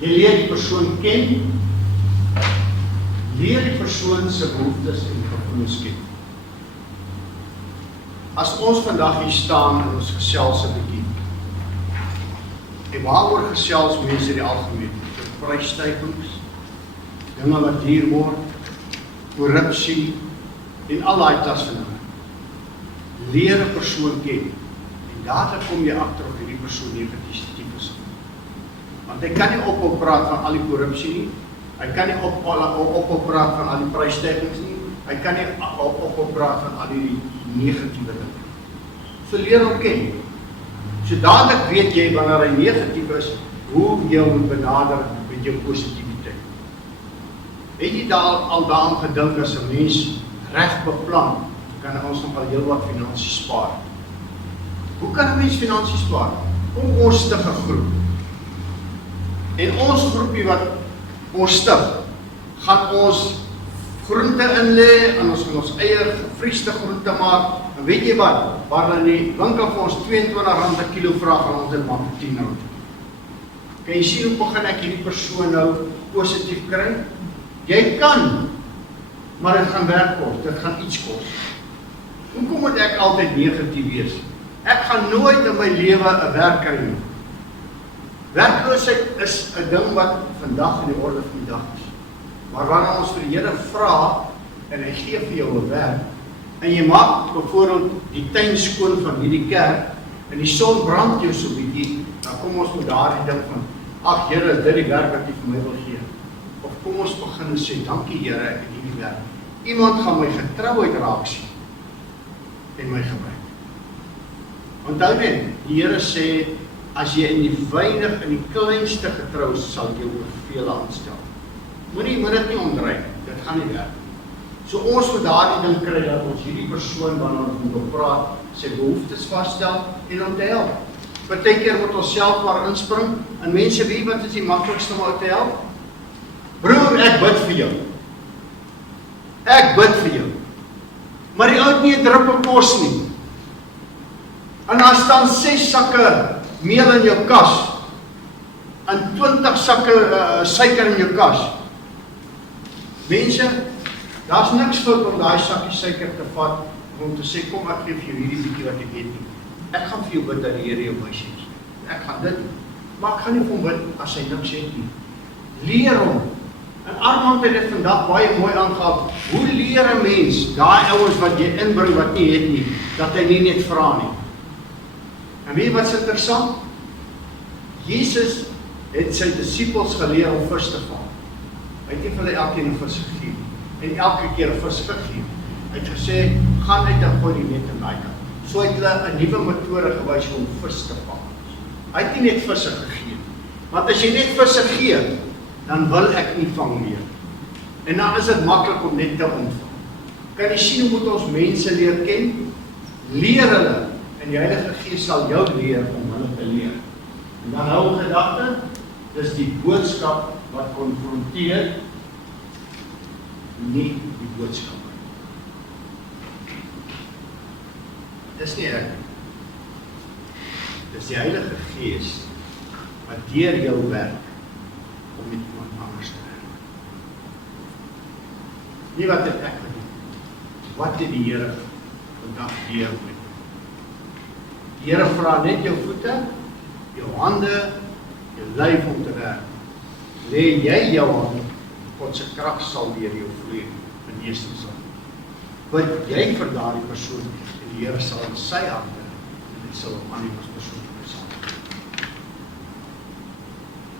Jy leer die persoon ken, leer die persoon se behoeftes en gevoelens ken. As ons vandag hier staan en ons gesels 'n bietjie, en waaroor gesels mense in die algemeen? Prysstygings, dinge wat duur word, korrupsie en al daai klas van dinge. Leer 'n persoon ken en dadelik kom jy agter of hierdie persoon negatief is. Want hy kan nie ophou praat van al die korrupsie nie. Hy kan nie ophou praat van al die prysstygings nie. Hy kan nie ophou praat van al die negatiewe dinge. So leer hom ken. So dadelik weet jy wanneer hy negatief is, hoe jy hom benader met jou positiwiteit. Het jy al daaraan gedink as 'n mens reg beplan, kan ons nog al heel wat finansies spaar. Hoe kan 'n mens finansies spaar? Kom ons stig 'n groep. En ons groepie wat ons stig, gaan ons groente inlê en ons gaan ons eie gevriesde groente maak. En weet jy wat? Waar hulle in die winkel vir ons R22 'n kilo vra, gaan ons dit maak vir R10. Kan jy sien hoe begin ek hierdie persoon nou positief kry? Jy kan, maar dit gaan werk kos, dit gaan iets kos. Hoekom moet ek altyd negatief wees? Ek gaan nooit in my lewe 'n werk kry nie. Werkloosheid is 'n ding wat vandag in die orde van die dag is. Maar wanneer ons vir die Here vra en hy gee vir jou 'n werk en jy maak byvoorbeeld die tuin skoon van hierdie kerk en die son brand jou so bietjie, dan kom ons met daardie ding van, ag Here, is dit die werk wat jy vir my wil gee? Of kom ons begin en sê, dankie Here, ek het hierdie werk. Iemand gaan my getrouheid raak sien en my gebruik. Onthou net, die Here sê, as jy in die weinig, in die kleinste getrou is, sal jy oor vele aanstel. Moet dit nie omdraai, dit gaan nie werk. So ons moet daardie ding kry, dat ons hierdie persoon, wanneer ons moet praat, sy behoeftes vasstel en om te help. Partykeer moet ons self maar inspring, en mense weet wat is die maklikste om uit te help? Broer, ek bid vir jou. Ek bid vir jou. Maar die oud nie 'n druppel kos nie. En daar staan 6 sakke meel in jou kas, en 20 sakke suiker in jou kas. Mense, daar's niks fout om daai sakkie suiker te vat, om te sê, kom ek gee vir jou hierdie bietjie wat ek weet nie. Ek gaan vir jou bid dat die Here jou wys gee. Ek gaan dit, maar ek gaan nie vir hom bid as hy niks het nie. Leer hom. En Armand het dit vandag baie mooi aangehaal. Hoe leer 'n mens, daai ouens wat jy inbring wat nie het nie, dat hy nie net vra nie. En weet wat is interessant? Jesus het sy disippels geleer om vis te vang. Hy het nie vir hulle elkeen 'n vis gegee en elke keer 'n vis gegee. Hy het gesê, gaan uit en gooi die net in daai kant. So het hulle 'n nuwe metode gewys om vis te vang. Hy het nie net visse gegee, want as jy net visse gee, dan wil ek nie vang meer. En dan is dit maklik om net te ontvang. Kan jy sien hoe moet ons mense leer ken? Leer hulle En die Heilige Gees sal jou leer om hulle te leer. En dan hou 'n gedagte, dis die boodskap wat konfronteer, nie die boodskap. Dis nie ek. Dis die Heilige Gees wat deur jou werk om met iemand anders te werk. Nie wat het ek gedoen. Wat het die Here vandag deur met? Die Here vra net jou voete, jou hande, jou lyf om te werk. Lê jy jou hand, God se krag sal deur jou vloei, geneesing sal. Bid jy vir daardie persoon en die Here sal in sy hande en dit sal aan die persoon besal.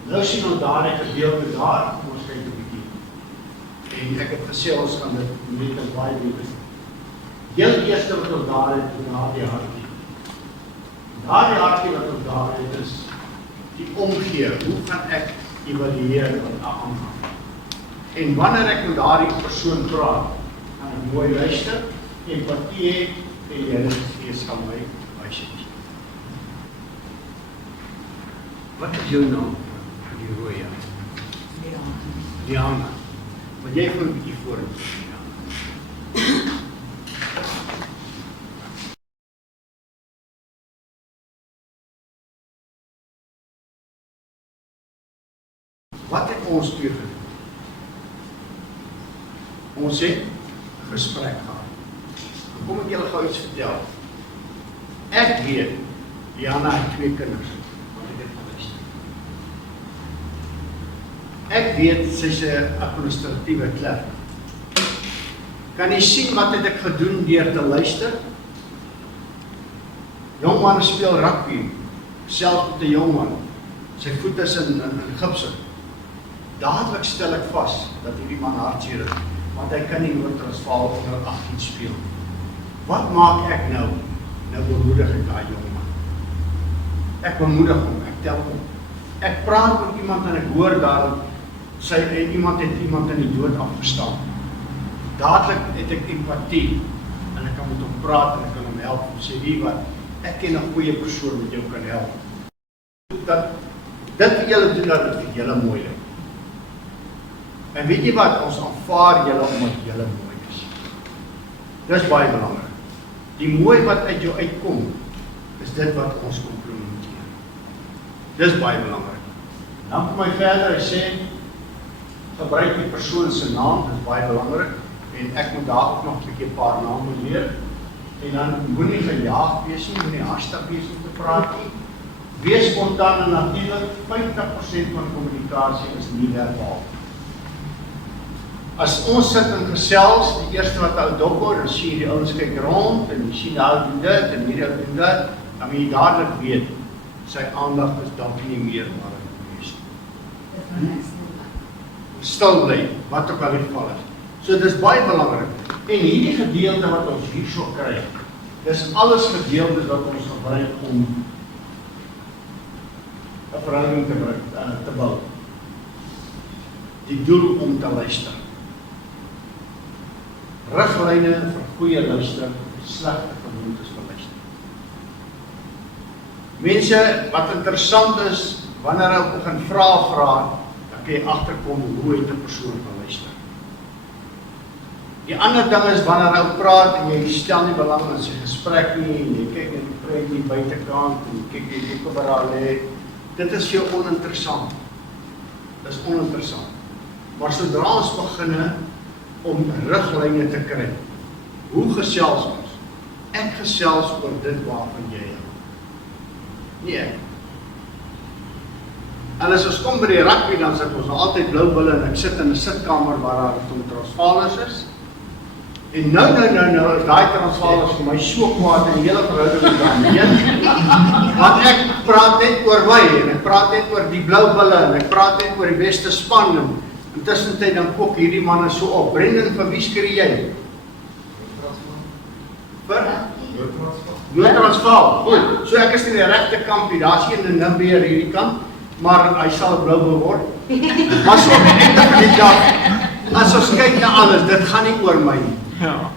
Nou sien ons daardie gedeelte daar, kom ons kyk 'n bietjie. En ek het gesê ons gaan dit met 'n baie diep. Heel eerste wat ons daar het, is daardie hartjie. Daardie hartjie wat ons daar het, is die omgee. Hoe gaan ek evalueer wat daar aangaan? En wanneer ek met daardie persoon praat, gaan ek mooi luister, empatie hê, en die Heilige Gees gaan my wys. Wat is jou naam? Die rooie. Diana. Want jy gaan 'n bietjie voor. Wat het ons twee gedoen? Ons het 'n gesprek gehad. Kom ek julle gou iets vertel. Ek weet, Diana het 2 kinders. Wat ek het geluister. Ek weet, sy's 'n administratiewe klerk. Kan jy sien wat het ek gedoen deur te luister? Jongman speel rugby, self met 'n jongman. Sy voet is in gipse. Dadelik stel ek vas dat hierdie man hartseer is, want hy kan nie Noord-Transvaal onder 18 speel. Wat maak ek nou? Nou bemoedig ek daai jongman. Ek bemoedig hom, ek tel hom. Ek praat met iemand en ek hoor daar iemand het iemand in die dood afgestaan. Dadelik het ek empatie en ek kan met hom praat en ek kan hom help en sê, wie wat, ek ken 'n goeie persoon wat jou kan help. Dat dit wat julle doen, dat dit vir julle mooi lyk. En weet jy wat, ons aanvaar julle omdat julle mooi is. Dis baie belangrik. Die mooi wat uit jou uitkom, is dit wat ons komplimenteer. Dis baie belangrik. Dan kom hy verder, hy sê, gebruik die persoon se naam, dis baie belangrik. En ek moet daar ook nog 'n bietjie 'n paar name leer. En dan moenie gejaag wees nie, moenie haastig wees om te praat nie. Wees spontaan en natuurlik, 50% van kommunikasie is nie verbaal. As ons sit en gesels, die eerste wat ou dop word, dan sien jy die ouens kyk rond en jy sien nou doen dit en hierdie ou doen dit, dan moet jy dadelik weet, sy aandag is dalk nie meer waar hy gewees het. Stil bly, wat ook al die geval is. So dis baie belangrik. En hierdie gedeelte wat ons hierso kry, dis alles gedeeltes wat ons gebruik om 'n verhouding te bou. Die doel om te luister. Riglyne vir goeie luister, slegte gewoontes vir luister. Mense, wat interessant is, wanneer hulle begin vra, dan kan jy agterkom hoe het 'n persoon geluister. Die ander ding is, wanneer hulle praat en jy stel nie belang in sy gesprek nie, en jy kyk net die prent die buitekant, en jy kyk die waar hy lê, dit is veel oninteressant. Dit is oninteressant. Maar sodra ons beginne om riglyne te kry, hoe gesels ons? Ek gesels oor dit waarvan jy hou. Nie ek. En as ons kom by die rugby, dan sit ons altyd blou bulle en ek sit in 'n sitkamer waar daar Transvaalers is. En nou, is daai Transvaalers vir my so kwaad en die hele verhouding met daarmee. Want ek praat net oor my en ek praat net oor die blou bulle en ek praat net oor die beste span en intussentyd dan kook hierdie manne so op. Brendan, vir wie skree jy? Vir? Noord-Transvaal. Goed, so ek is in die regte kampie, daar's een in Nimbeer hierdie kant, maar hy sal blou word. Maar so op die einde van die dag, as ons kyk na alles, dit gaan nie oor my nie. Ja.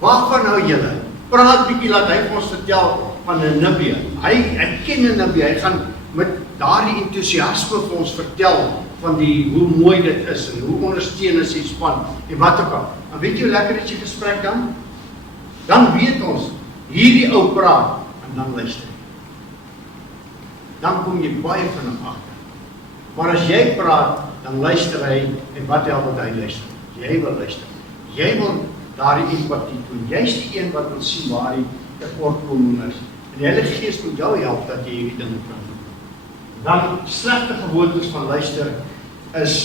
Waarvan nou julle? Praat bietjie, laat hy vir ons vertel, van Namibië. Hy ken Namibië, hy gaan met daardie entoesiasme vir ons vertel van hoe mooi dit is en hoe ondersteun is die span en wat ook al. En weet jy hoe lekker is die gesprek dan? Dan weet ons, hierdie ou praat en dan luister jy. Dan kom jy baie van hom agter. Maar as jy praat, dan luister hy en wat help dat hy luister? Jy wil luister. Jy wil daardie empatie doen. Jy's die een wat wil sien waar die tekortkoming is. En die Heilige Gees moet jou help dat jy hierdie dinge kan doen. Dan slegte gewoontes van luister is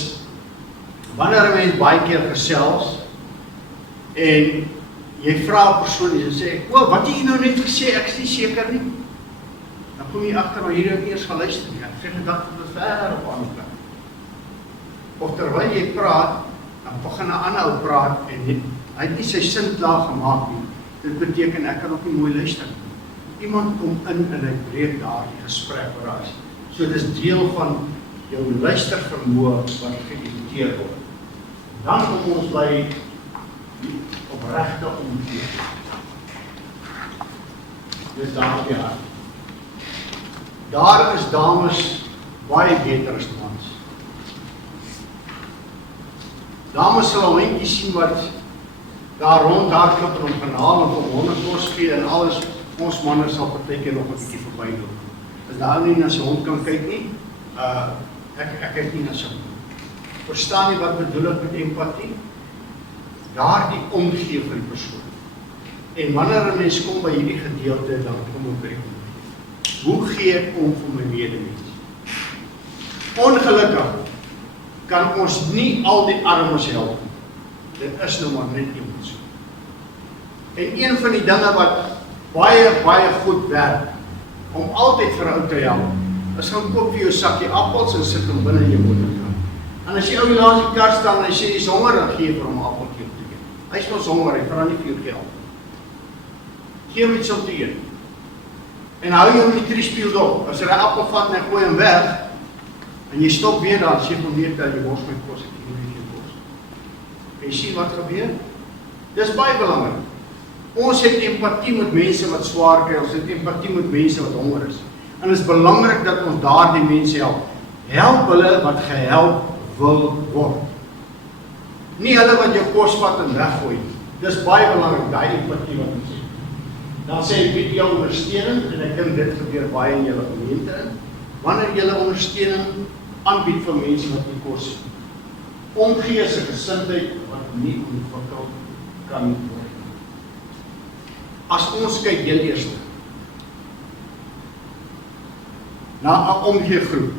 wanneer 'n mens baie keer gesels en jy vra 'n persoon en sê, "O, wat het jy nou net gesê? Ek is nie seker nie." Dan kom jy agter maar hierdie ook eers gaan luister nie. Ek sê gedag tot dit ver op 'n ander plek. Of terwyl jy praat, dan begin 'n ander ou praat en hy het nie sy sin klaar gemaak nie. Dit beteken ek kan ook nie mooi luister nie. Iemand kom in en hy breek daardie gesprek wat daar is. So dis deel van jou luistervermoë wat geïmiteer word. Dan kom ons by die opregte omgee. Dis daar op die hart. Daar is dames baie beter as mans. Dames sal 'n hondjie sien wat daar rond hardloop en hom gaan haal en hom hondekos gee en alles. Ons manne sal partykeer nog 'n bietjie verbyloop. As daar nie na sy hond kan kyk nie, ek kyk nie na sy hond. Verstaan jy wat bedoel ek met empatie? Daardie omgee vir die persoon. En wanneer 'n mens kom by hierdie gedeelte, dan kom ons by die omgee. Hoe gee ek om vir my medemens? Ongelukkig kan ons nie al die armes help. Dit is nou maar net iemand so. En een van die dinge wat baie goed werk, om altyd vir 'n ou te help, is gaan koop vir jou sakkie appels en sit hom binne in jou motorkar. En as jy ou langs die kar staan en hy sê jy's honger, dan gee jy vir hom 'n appeltjie om te eet. Hy's mos honger, hy vra nie vir jou geld. Gee hom iets om te eet. En hou jy hom die triespieël dop. As hy 'n appel vat en hy gooi hom weg, en jy stop weer daar, sê hom weer dat jy mors my kos, ek gee nie kos. En jy sien wat gebeur? Dis baie belangrik. Ons het empatie met mense wat swaar kry, ons het empatie met mense wat honger is. En het is belangrik dat ons daardie mense help. Help hulle wat gehelp wil word. Nie hulle wat jou kos vat en weggooi. Dis baie belangrik, daai empatie wat ons het. Dan sê ek bied jou ondersteuning, en ek dink dit gebeur baie in julle gemeente in. Wanneer julle ondersteuning aanbied vir mense wat nie kos het. Omgee is 'n gesindheid wat nie ontwikkel kan word. As ons kyk heel eerste na 'n omgeegroep,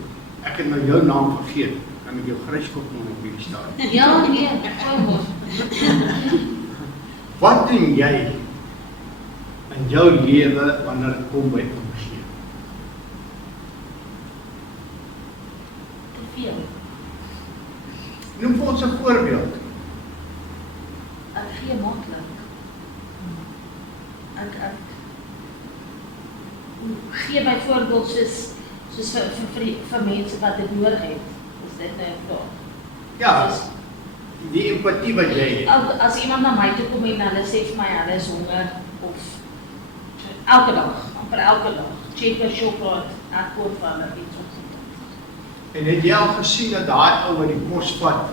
ek het nou jou naam vergeet, kan ek jou gryskop noem op hierdie stadium. Ja, nee, gooi mos. Wat doen jy in jou lewe wanneer dit kom by omgee? Te veel. Noem vir ons 'n voorbeeld. Ek gee maklik. Ek gee byvoorbeeld soos vir mense wat dit nodig het. Is dit nou 'n vraag? Ja, die empatie wat jy het. As iemand na my toe kom en hulle sê vir my hulle is honger of elke dag, amper elke dag, checker chocolade, ek koop vir hulle iets om te eet. En het jy al gesien dat daai ou wat die kos vat,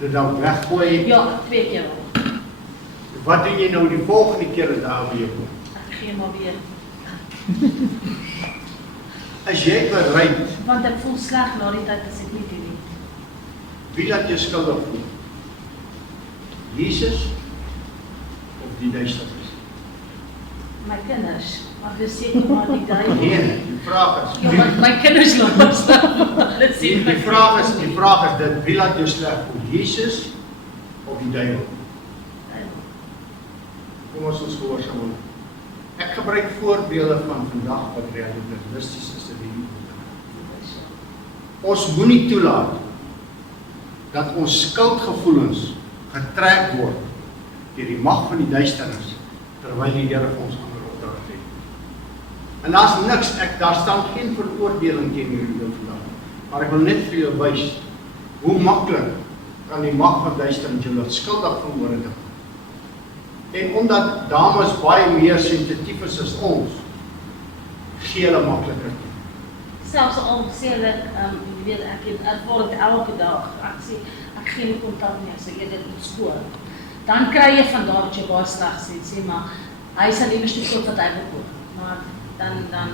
dit dan weggooi? Ja, 2 keer al. Wat doen jy nou die volgende keer as daar by jou kom? Ek gee maar weer. Is jy bereid, Want ek voel sleg na die tyd as ek nie doen nie. wie laat jou skuldig voel? Jesus of die duisternis? My kinders, maar dis seker maar die duiwel. Nee, die vraag is, Ja, want my kinders laat ons hulle sê die vraag is dit, wie laat jou sleg voel? Jesus of die duiwel? Kom ons gehoorsaam hom. Ek gebruik voorbeelde van vandag wat realisties is in die lewe. Ons moenie toelaat dat ons skuldgevoelens getrek word deur die mag van die duisternis terwyl die Here vir ons ander opdrag gee. En daar's niks, daar staan geen veroordeling teenoor jou vandag. Maar ek wil net vir jou wys hoe maklik kan die mag van duisternis jou laat skuldig voel oor 'n ding. En omdat dames baie meer sensitief is as ons, gee hulle makliker toe. Selfs al sê hulle, jy weet, ek ervaar dit elke dag, ek sê, ek gee nie kontak nie, so eerder iets skoor. Dan kry jy van daar wat jy baie sleg sê, maar hy sal nie besluit tot wat hy wil koop. Maar dan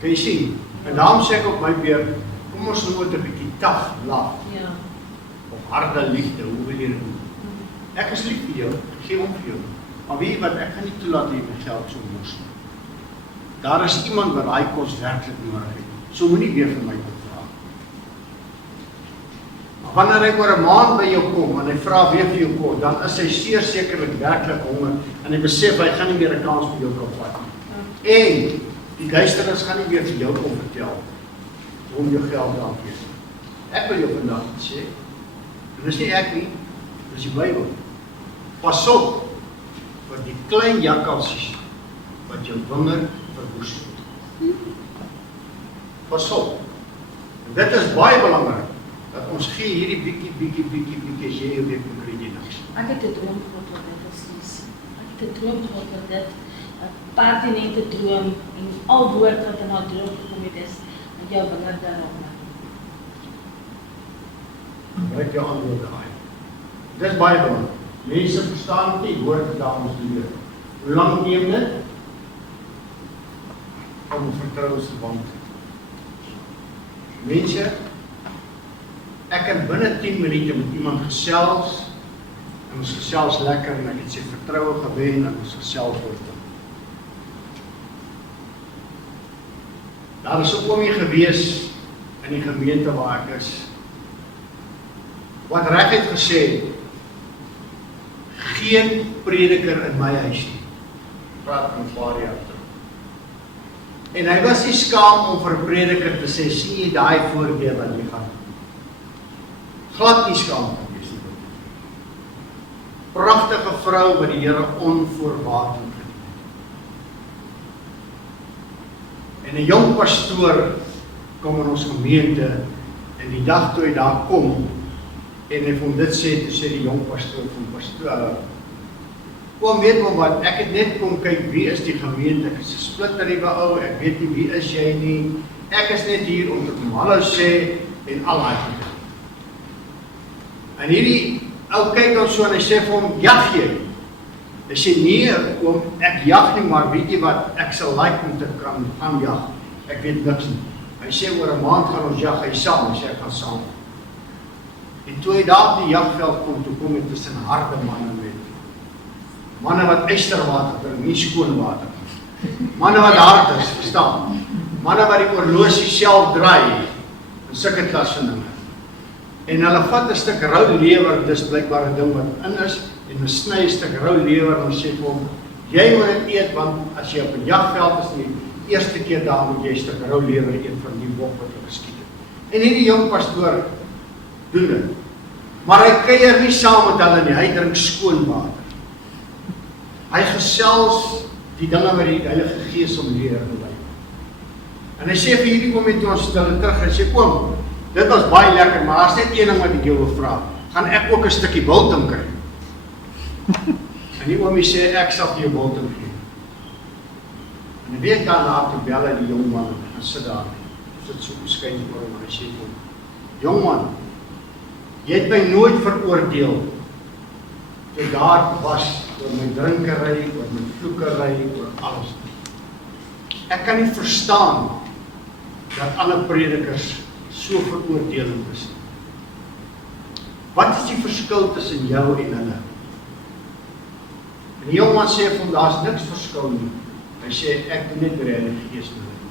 Kan jy sien? En daarom sê ek op my beurt, kom ons noem dit 'n bietjie taaf, laf, ja. of harde liefde, hoe wil jy dit doen? Ek is lief vir jou, ek gee om vir jou. Maar weet jy wat, ek gaan nie toelaat jy my geld so mos nie. Daar is iemand wat daai kos werklik nodig het. So moenie weer vir my kom vra. Maar wanneer hy oor 'n maand by jou kom en hy vra weer vir jou kos, dan is hy sekerlik werklik honger en hy besef hy gaan nie meer 'n kans vir jou kan vat nie. En die duisternis gaan nie weer vir jou kom vertel om jou geld aan te gee. Ek wil jou vandag sê, en dis nie ek nie, dis die Bybel. Pas op vir die klein jakkalsies wat jou wingerd verwoes het. Pas op. En dit is baie belangrik, dat ons gee hierdie bietjie, as jy jou weet, hoe kry jy niks. Ek het 'n droom gehad wat dit is. Ek het 'n droom gehad wat dit 'n pertinente droom en al woord wat in haar droom gekom het is, met jou wingerd daarop. Gebruik jou antwoord daai. Dit is baie belangrik. Mense verstaan nie, hoor dit dames leer. Hoe lang neem dit? Om 'n vertrouensverband. Mense, ek kan binne 10 minute met iemand gesels, en ons gesels lekker, en ek het sy vertroue gewen, en ons gesels word. Daar is 'n oomie gewees in die gemeente waar ek is, wat reguit gesê, geen prediker in my huis nie. Praat van 'n paar jaar terug. En hy was nie skaam om vir 'n prediker te sê, sien jy daai voordeel wat jy gaan. Glad nie skaam gewees nie. Pragtige vrou wat die Here onvoorwaardelik gedien het. En 'n jong pastoor kom in ons gemeente, en die dag toe hy daar kom, en hy van dit sê, toe sê die jong pastoor van pastoor, oom, weet maar wat, ek het net kom kyk, wie is die gemeente, ek is 'n splitternuwe ou, ek weet nie wie is jy nie, ek is net hier om te kom hallo sê, en al daai goed. En hierdie ou kyk ons so, en hy sê vir hom, jag jy? Hy sê, nee oom, ek jag nie, maar weet jy wat, ek sal like om te kan gaan jag, ek weet niks nie. Hy sê, oor 'n maand gaan ons jag, hy saam, hy sê, ek gaan saam. En toe hy daar op die jagveld kom, toe kom hy tussen harde manne met. Manne wat ysterwater drink, nie skoon water. Manne wat hard is, verstaan. Manne wat die horlosie self draai, en sulke klas van dinge. En hulle vat 'n stuk rou lewer, dis blykbaar 'n ding wat in is, en hulle sny 'n stuk rou lewer, en sê vir hom, jy moet dit eet, want as jy op 'n jagveld is, die eerste keer daar moet jy 'n stuk rou lewer eet van die bok wat jy geskiet het. En hierdie jong pastoor doen dit. Maar hy kuier nie saam met hulle nie, hy drink skoon water. Hy gesels die dinge wat die Heilige Gees hom leer in die Bybel. En hy sê vir hierdie oomie toe ons hulle terug, hy sê, oom, dit was baie lekker, maar daar's net een ding wat ek jou wil vra. Gaan ek ook 'n stukkie biltong kry? En die oomie sê, ek sal vir jou biltong gee. En 'n week daarna toe bel hy die jong man en gaan sit daar. Sit so beskyn voor hom en hy sê vir hom, jong man, jy het my nooit veroordeel toe daar was oor my drinkery, oor my vloekery, oor alles. Ek kan nie verstaan dat alle predikers so veroordelend is. Wat is die verskil tussen jou en hulle? En die jongman sê vir hom, daar's niks verskil nie. Hy sê, ek doen net die Heilige Gees met hulle.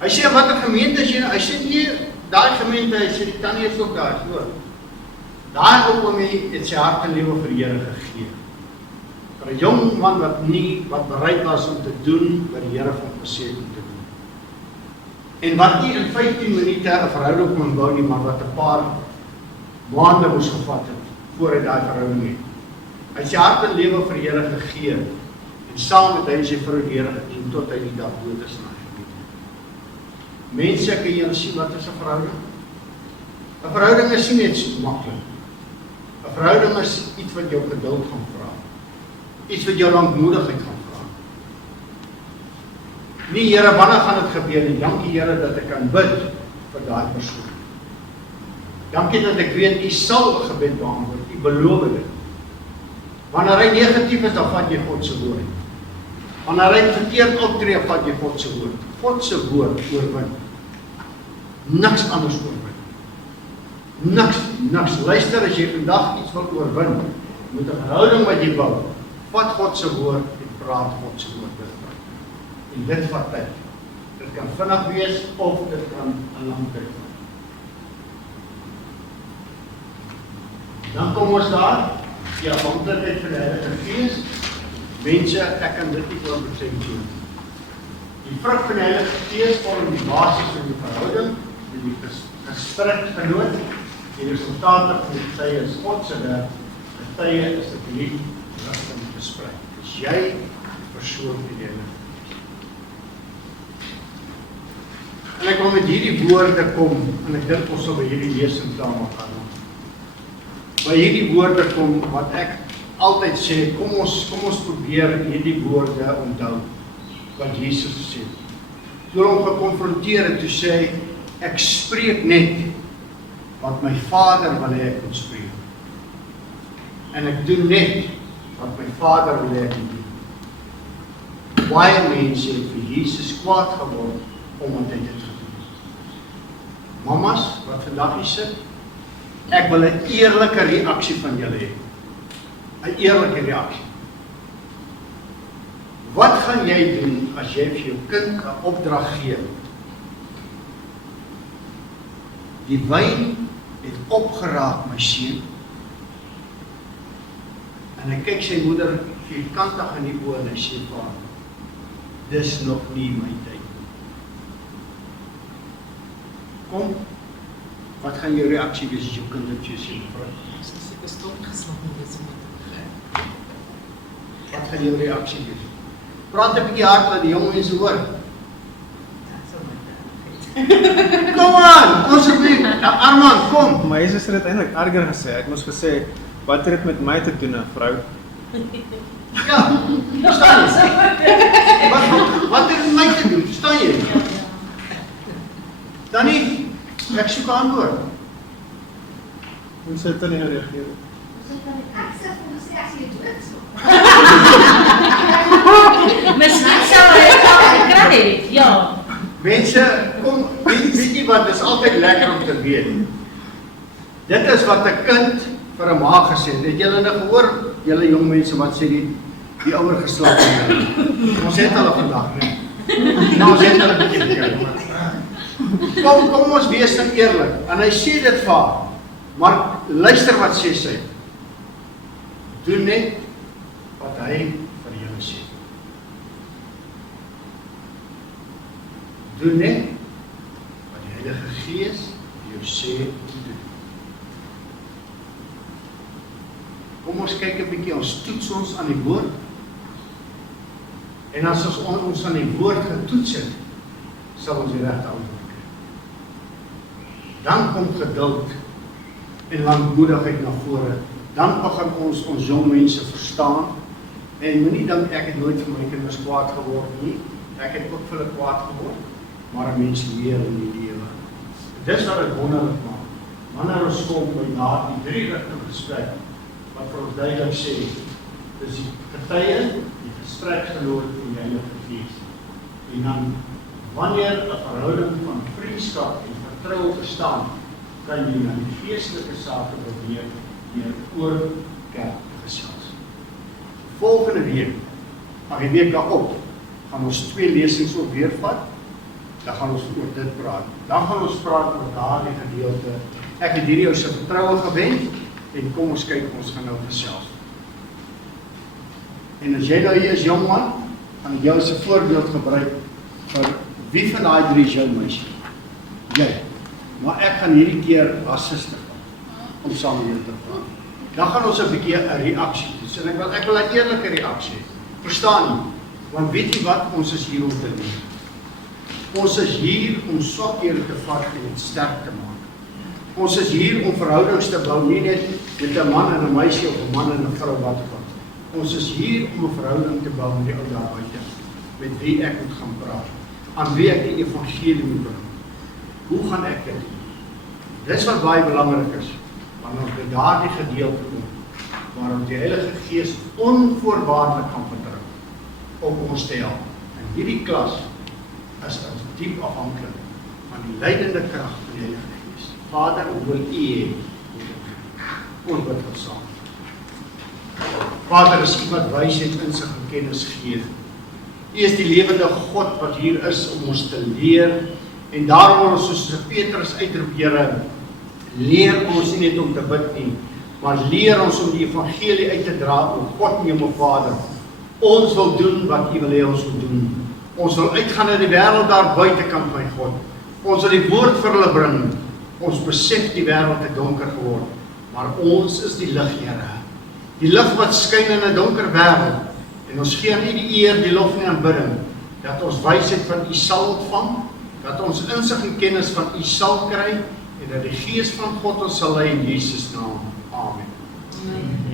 Hy sê, wat 'n gemeente is jy? Hy sê, nee, daai gemeente, hy sê, die tannie is ook daar, hoor. Daai oomie het sy hart en lewe vir die Here gegee. Vir 'n jong man wat bereid was om te doen wat die Here van hom gesê het om te doen. En wat nie in 15 minute 'n verhouding kon bou nie, maar wat 'n paar maande moes gevat het voor hy daai verhouding het. Hy het sy hart en lewe vir die Here gegee en saam met hy sy vrou die Here gedien tot hy die dag dood is na gebied. Mense, kan julle sien wat is 'n verhouding? 'n Verhouding is nie net so maklik. 'n Verhouding is iets wat jou geduld gaan vra. Iets wat jou lankmoedigheid gaan vra. Nie, Here, wanneer gaan dit gebeur? En dankie, Here, dat ek kan bid vir daai persoon. Dankie dat ek weet, U sal 'n gebed beantwoord, U beloof dit. Wanneer hy negatief is, dan vat jy God se woord. Wanneer hy verkeerd optree, vat jy God se woord. God se woord oorwin. Niks anders oorwin. Niks. Luister, as jy vandag iets wil oorwin, moet 'n verhouding wat jy bou, vat God se woord en praat God se woord met hom. En dit vat tyd. Dit kan vinnig wees of dit kan 'n lang tyd vat. Dan kom ons daar, die afhanklikheid van die Heilige Gees. Mense, ek kan dit nie 100% doen. Die vrug van die Heilige Gees vorm die basis van die verhouding, die gespreksgenoot, die resultate van die getuie is God se werk, getuie is 'n brief, rigting gesprek. Dis jy die persoon die Heilige Gees. En ek wil met hierdie woorde kom, en ek dink ons sal by hierdie lesing saam gaan. By hierdie woorde kom, wat ek altyd sê, kom ons probeer hierdie woorde onthou, wat Jesus gesê het. Toe hom gekonfronteer het, toe sê hy, ek spreek net, wat my Vader wil hê ek moet spreek. En ek doen net, wat my Vader wil hê ek moet doen. Baie mense het vir Jesus kwaad geword, omdat hy dit gedoen het. Mamas, wat vandag hier sit, ek wil 'n eerlike reaksie van julle hê. 'n Eerlike reaksie. Wat gaan jy doen as jy vir jou kind 'n opdrag gee? Die wyn het opgeraak, my seun. En hy kyk sy moeder vierkantig in die oë en hy sê vir haar, dis nog nie my tyd. Kom. Wat gaan jou reaksie wees as jou kind dit jou sê, mevrou? Wat gaan jou reaksie wees? Praat 'n bietjie hard dat die jong mense hoor. Kom aan, ons het Armand, kom. Maar Jesus het uiteindelik erger gesê. Hy het mos gesê, wat het dit met my te doen, vrou? Ja, verstaan jy? Wat het dit met my te doen, verstaan jy? Dan nie, ek soek antwoord. Hoe sê dit nie nou reageer? Ek sê vir my sê as jy dood so. Miskien sou hy dit al gekry het, ja. Mense, kom, weet jy wat, dit is altyd lekker om te weet. Dit is wat 'n kind vir 'n ma gesê het. Het julle nou gehoor, julle jong mense, wat sê die ouer geslag van julle? Ons het hulle vandag, nee. Nou, ons het hulle bietjie gekry. Kom ons wees nou eerlik. En hy sê dit vir haar. Maar luister wat sê sy. Doen net wat hy vir julle sê. Doen net wat die Heilige Gees vir jou sê om te doen. Kom ons kyk 'n bietjie, ons toets ons aan die woord. En as ons aan die woord getoets het, sal ons die regte antwoord kry. Dan kom geduld en lankmoedigheid na vore. Dan begin ons jong mense verstaan. En moenie dink ek het nooit vir my kinders kwaad geword nie. Ek het ook vir hulle kwaad geword, maar 'n mens leer in die lewe. Dis wat dit wonderlik maak. Wanneer ons kom by daardie 3 rigting gesprek, wat vir ons duidelik sê, dis die getuie, die gespreksgenoot en die Heilige Gees. En dan, wanneer 'n verhouding van vriendskap en vertroue bestaan, kan jy na die geestelike sake beweeg deur oor kerk te gesels. Volgende week, maar die week daarop, gaan ons 2 lesings ook weer vat. Dan gaan ons oor dit praat. Dan gaan ons praat oor daardie gedeelte. Ek het hierdie jou se vertroue gewen en kom ons kyk, ons gaan nou gesels. En as jy nou hier is, jong man, gaan ek jou as 'n voorbeeld gebruik vir wie van daai 3 is jou meisie? Jy. Maar ek gaan hierdie keer as suster om saam met jou te praat. Dan gaan ons 'n bietjie 'n reaksie doen. En ek wil 'n eerlike reaksie hê. Verstaan jy? Want weet jy wat, ons is hier om te leer. Ons is hier om swakhede te vat en dit sterk te maak. Ons is hier om verhoudings te bou, nie net met 'n man en 'n meisie of 'n man en 'n vrou wat ook al. Ons is hier om 'n verhouding te bou met die ou daar buite. met wie ek moet gaan praat, aan wie ek die evangelie moet bring. Hoe gaan ek dit doen? Dis wat baie belangrik is, wanneer ons by daardie gedeelte kom, waar ons die Heilige Gees onvoorwaardelik gaan vertrou, om ons te help. En hierdie klas is ons diep afhanklik van die leidende krag van die Heilige Gees. Vader, hoe wil U hê? Ons bid vir saam. Vader, is U wat wysheid, insig en kennis gee. U is die lewende God wat hier is om ons te leer, en daarom wil ons soos Petrus uitroep, Here, leer ons nie net om te bid nie, maar leer ons om die evangelie uit te dra, o God en o Vader. Ons wil doen wat U wil hê ons wil doen. Ons wil uitgaan in die wêreld daar buitekant, my God. Ons wil die woord vir hulle bring. Ons besef die wêreld het donker geword, maar ons is die lig, Here. Die lig wat skyn in 'n donker wêreld. En ons gee aan U die eer, die lof en aanbidding, dat ons wysheid van U sal ontvang, dat ons insig en kennis van U sal kry, en dat die Gees van God ons sal lei in Jesus naam. Amen. Amen.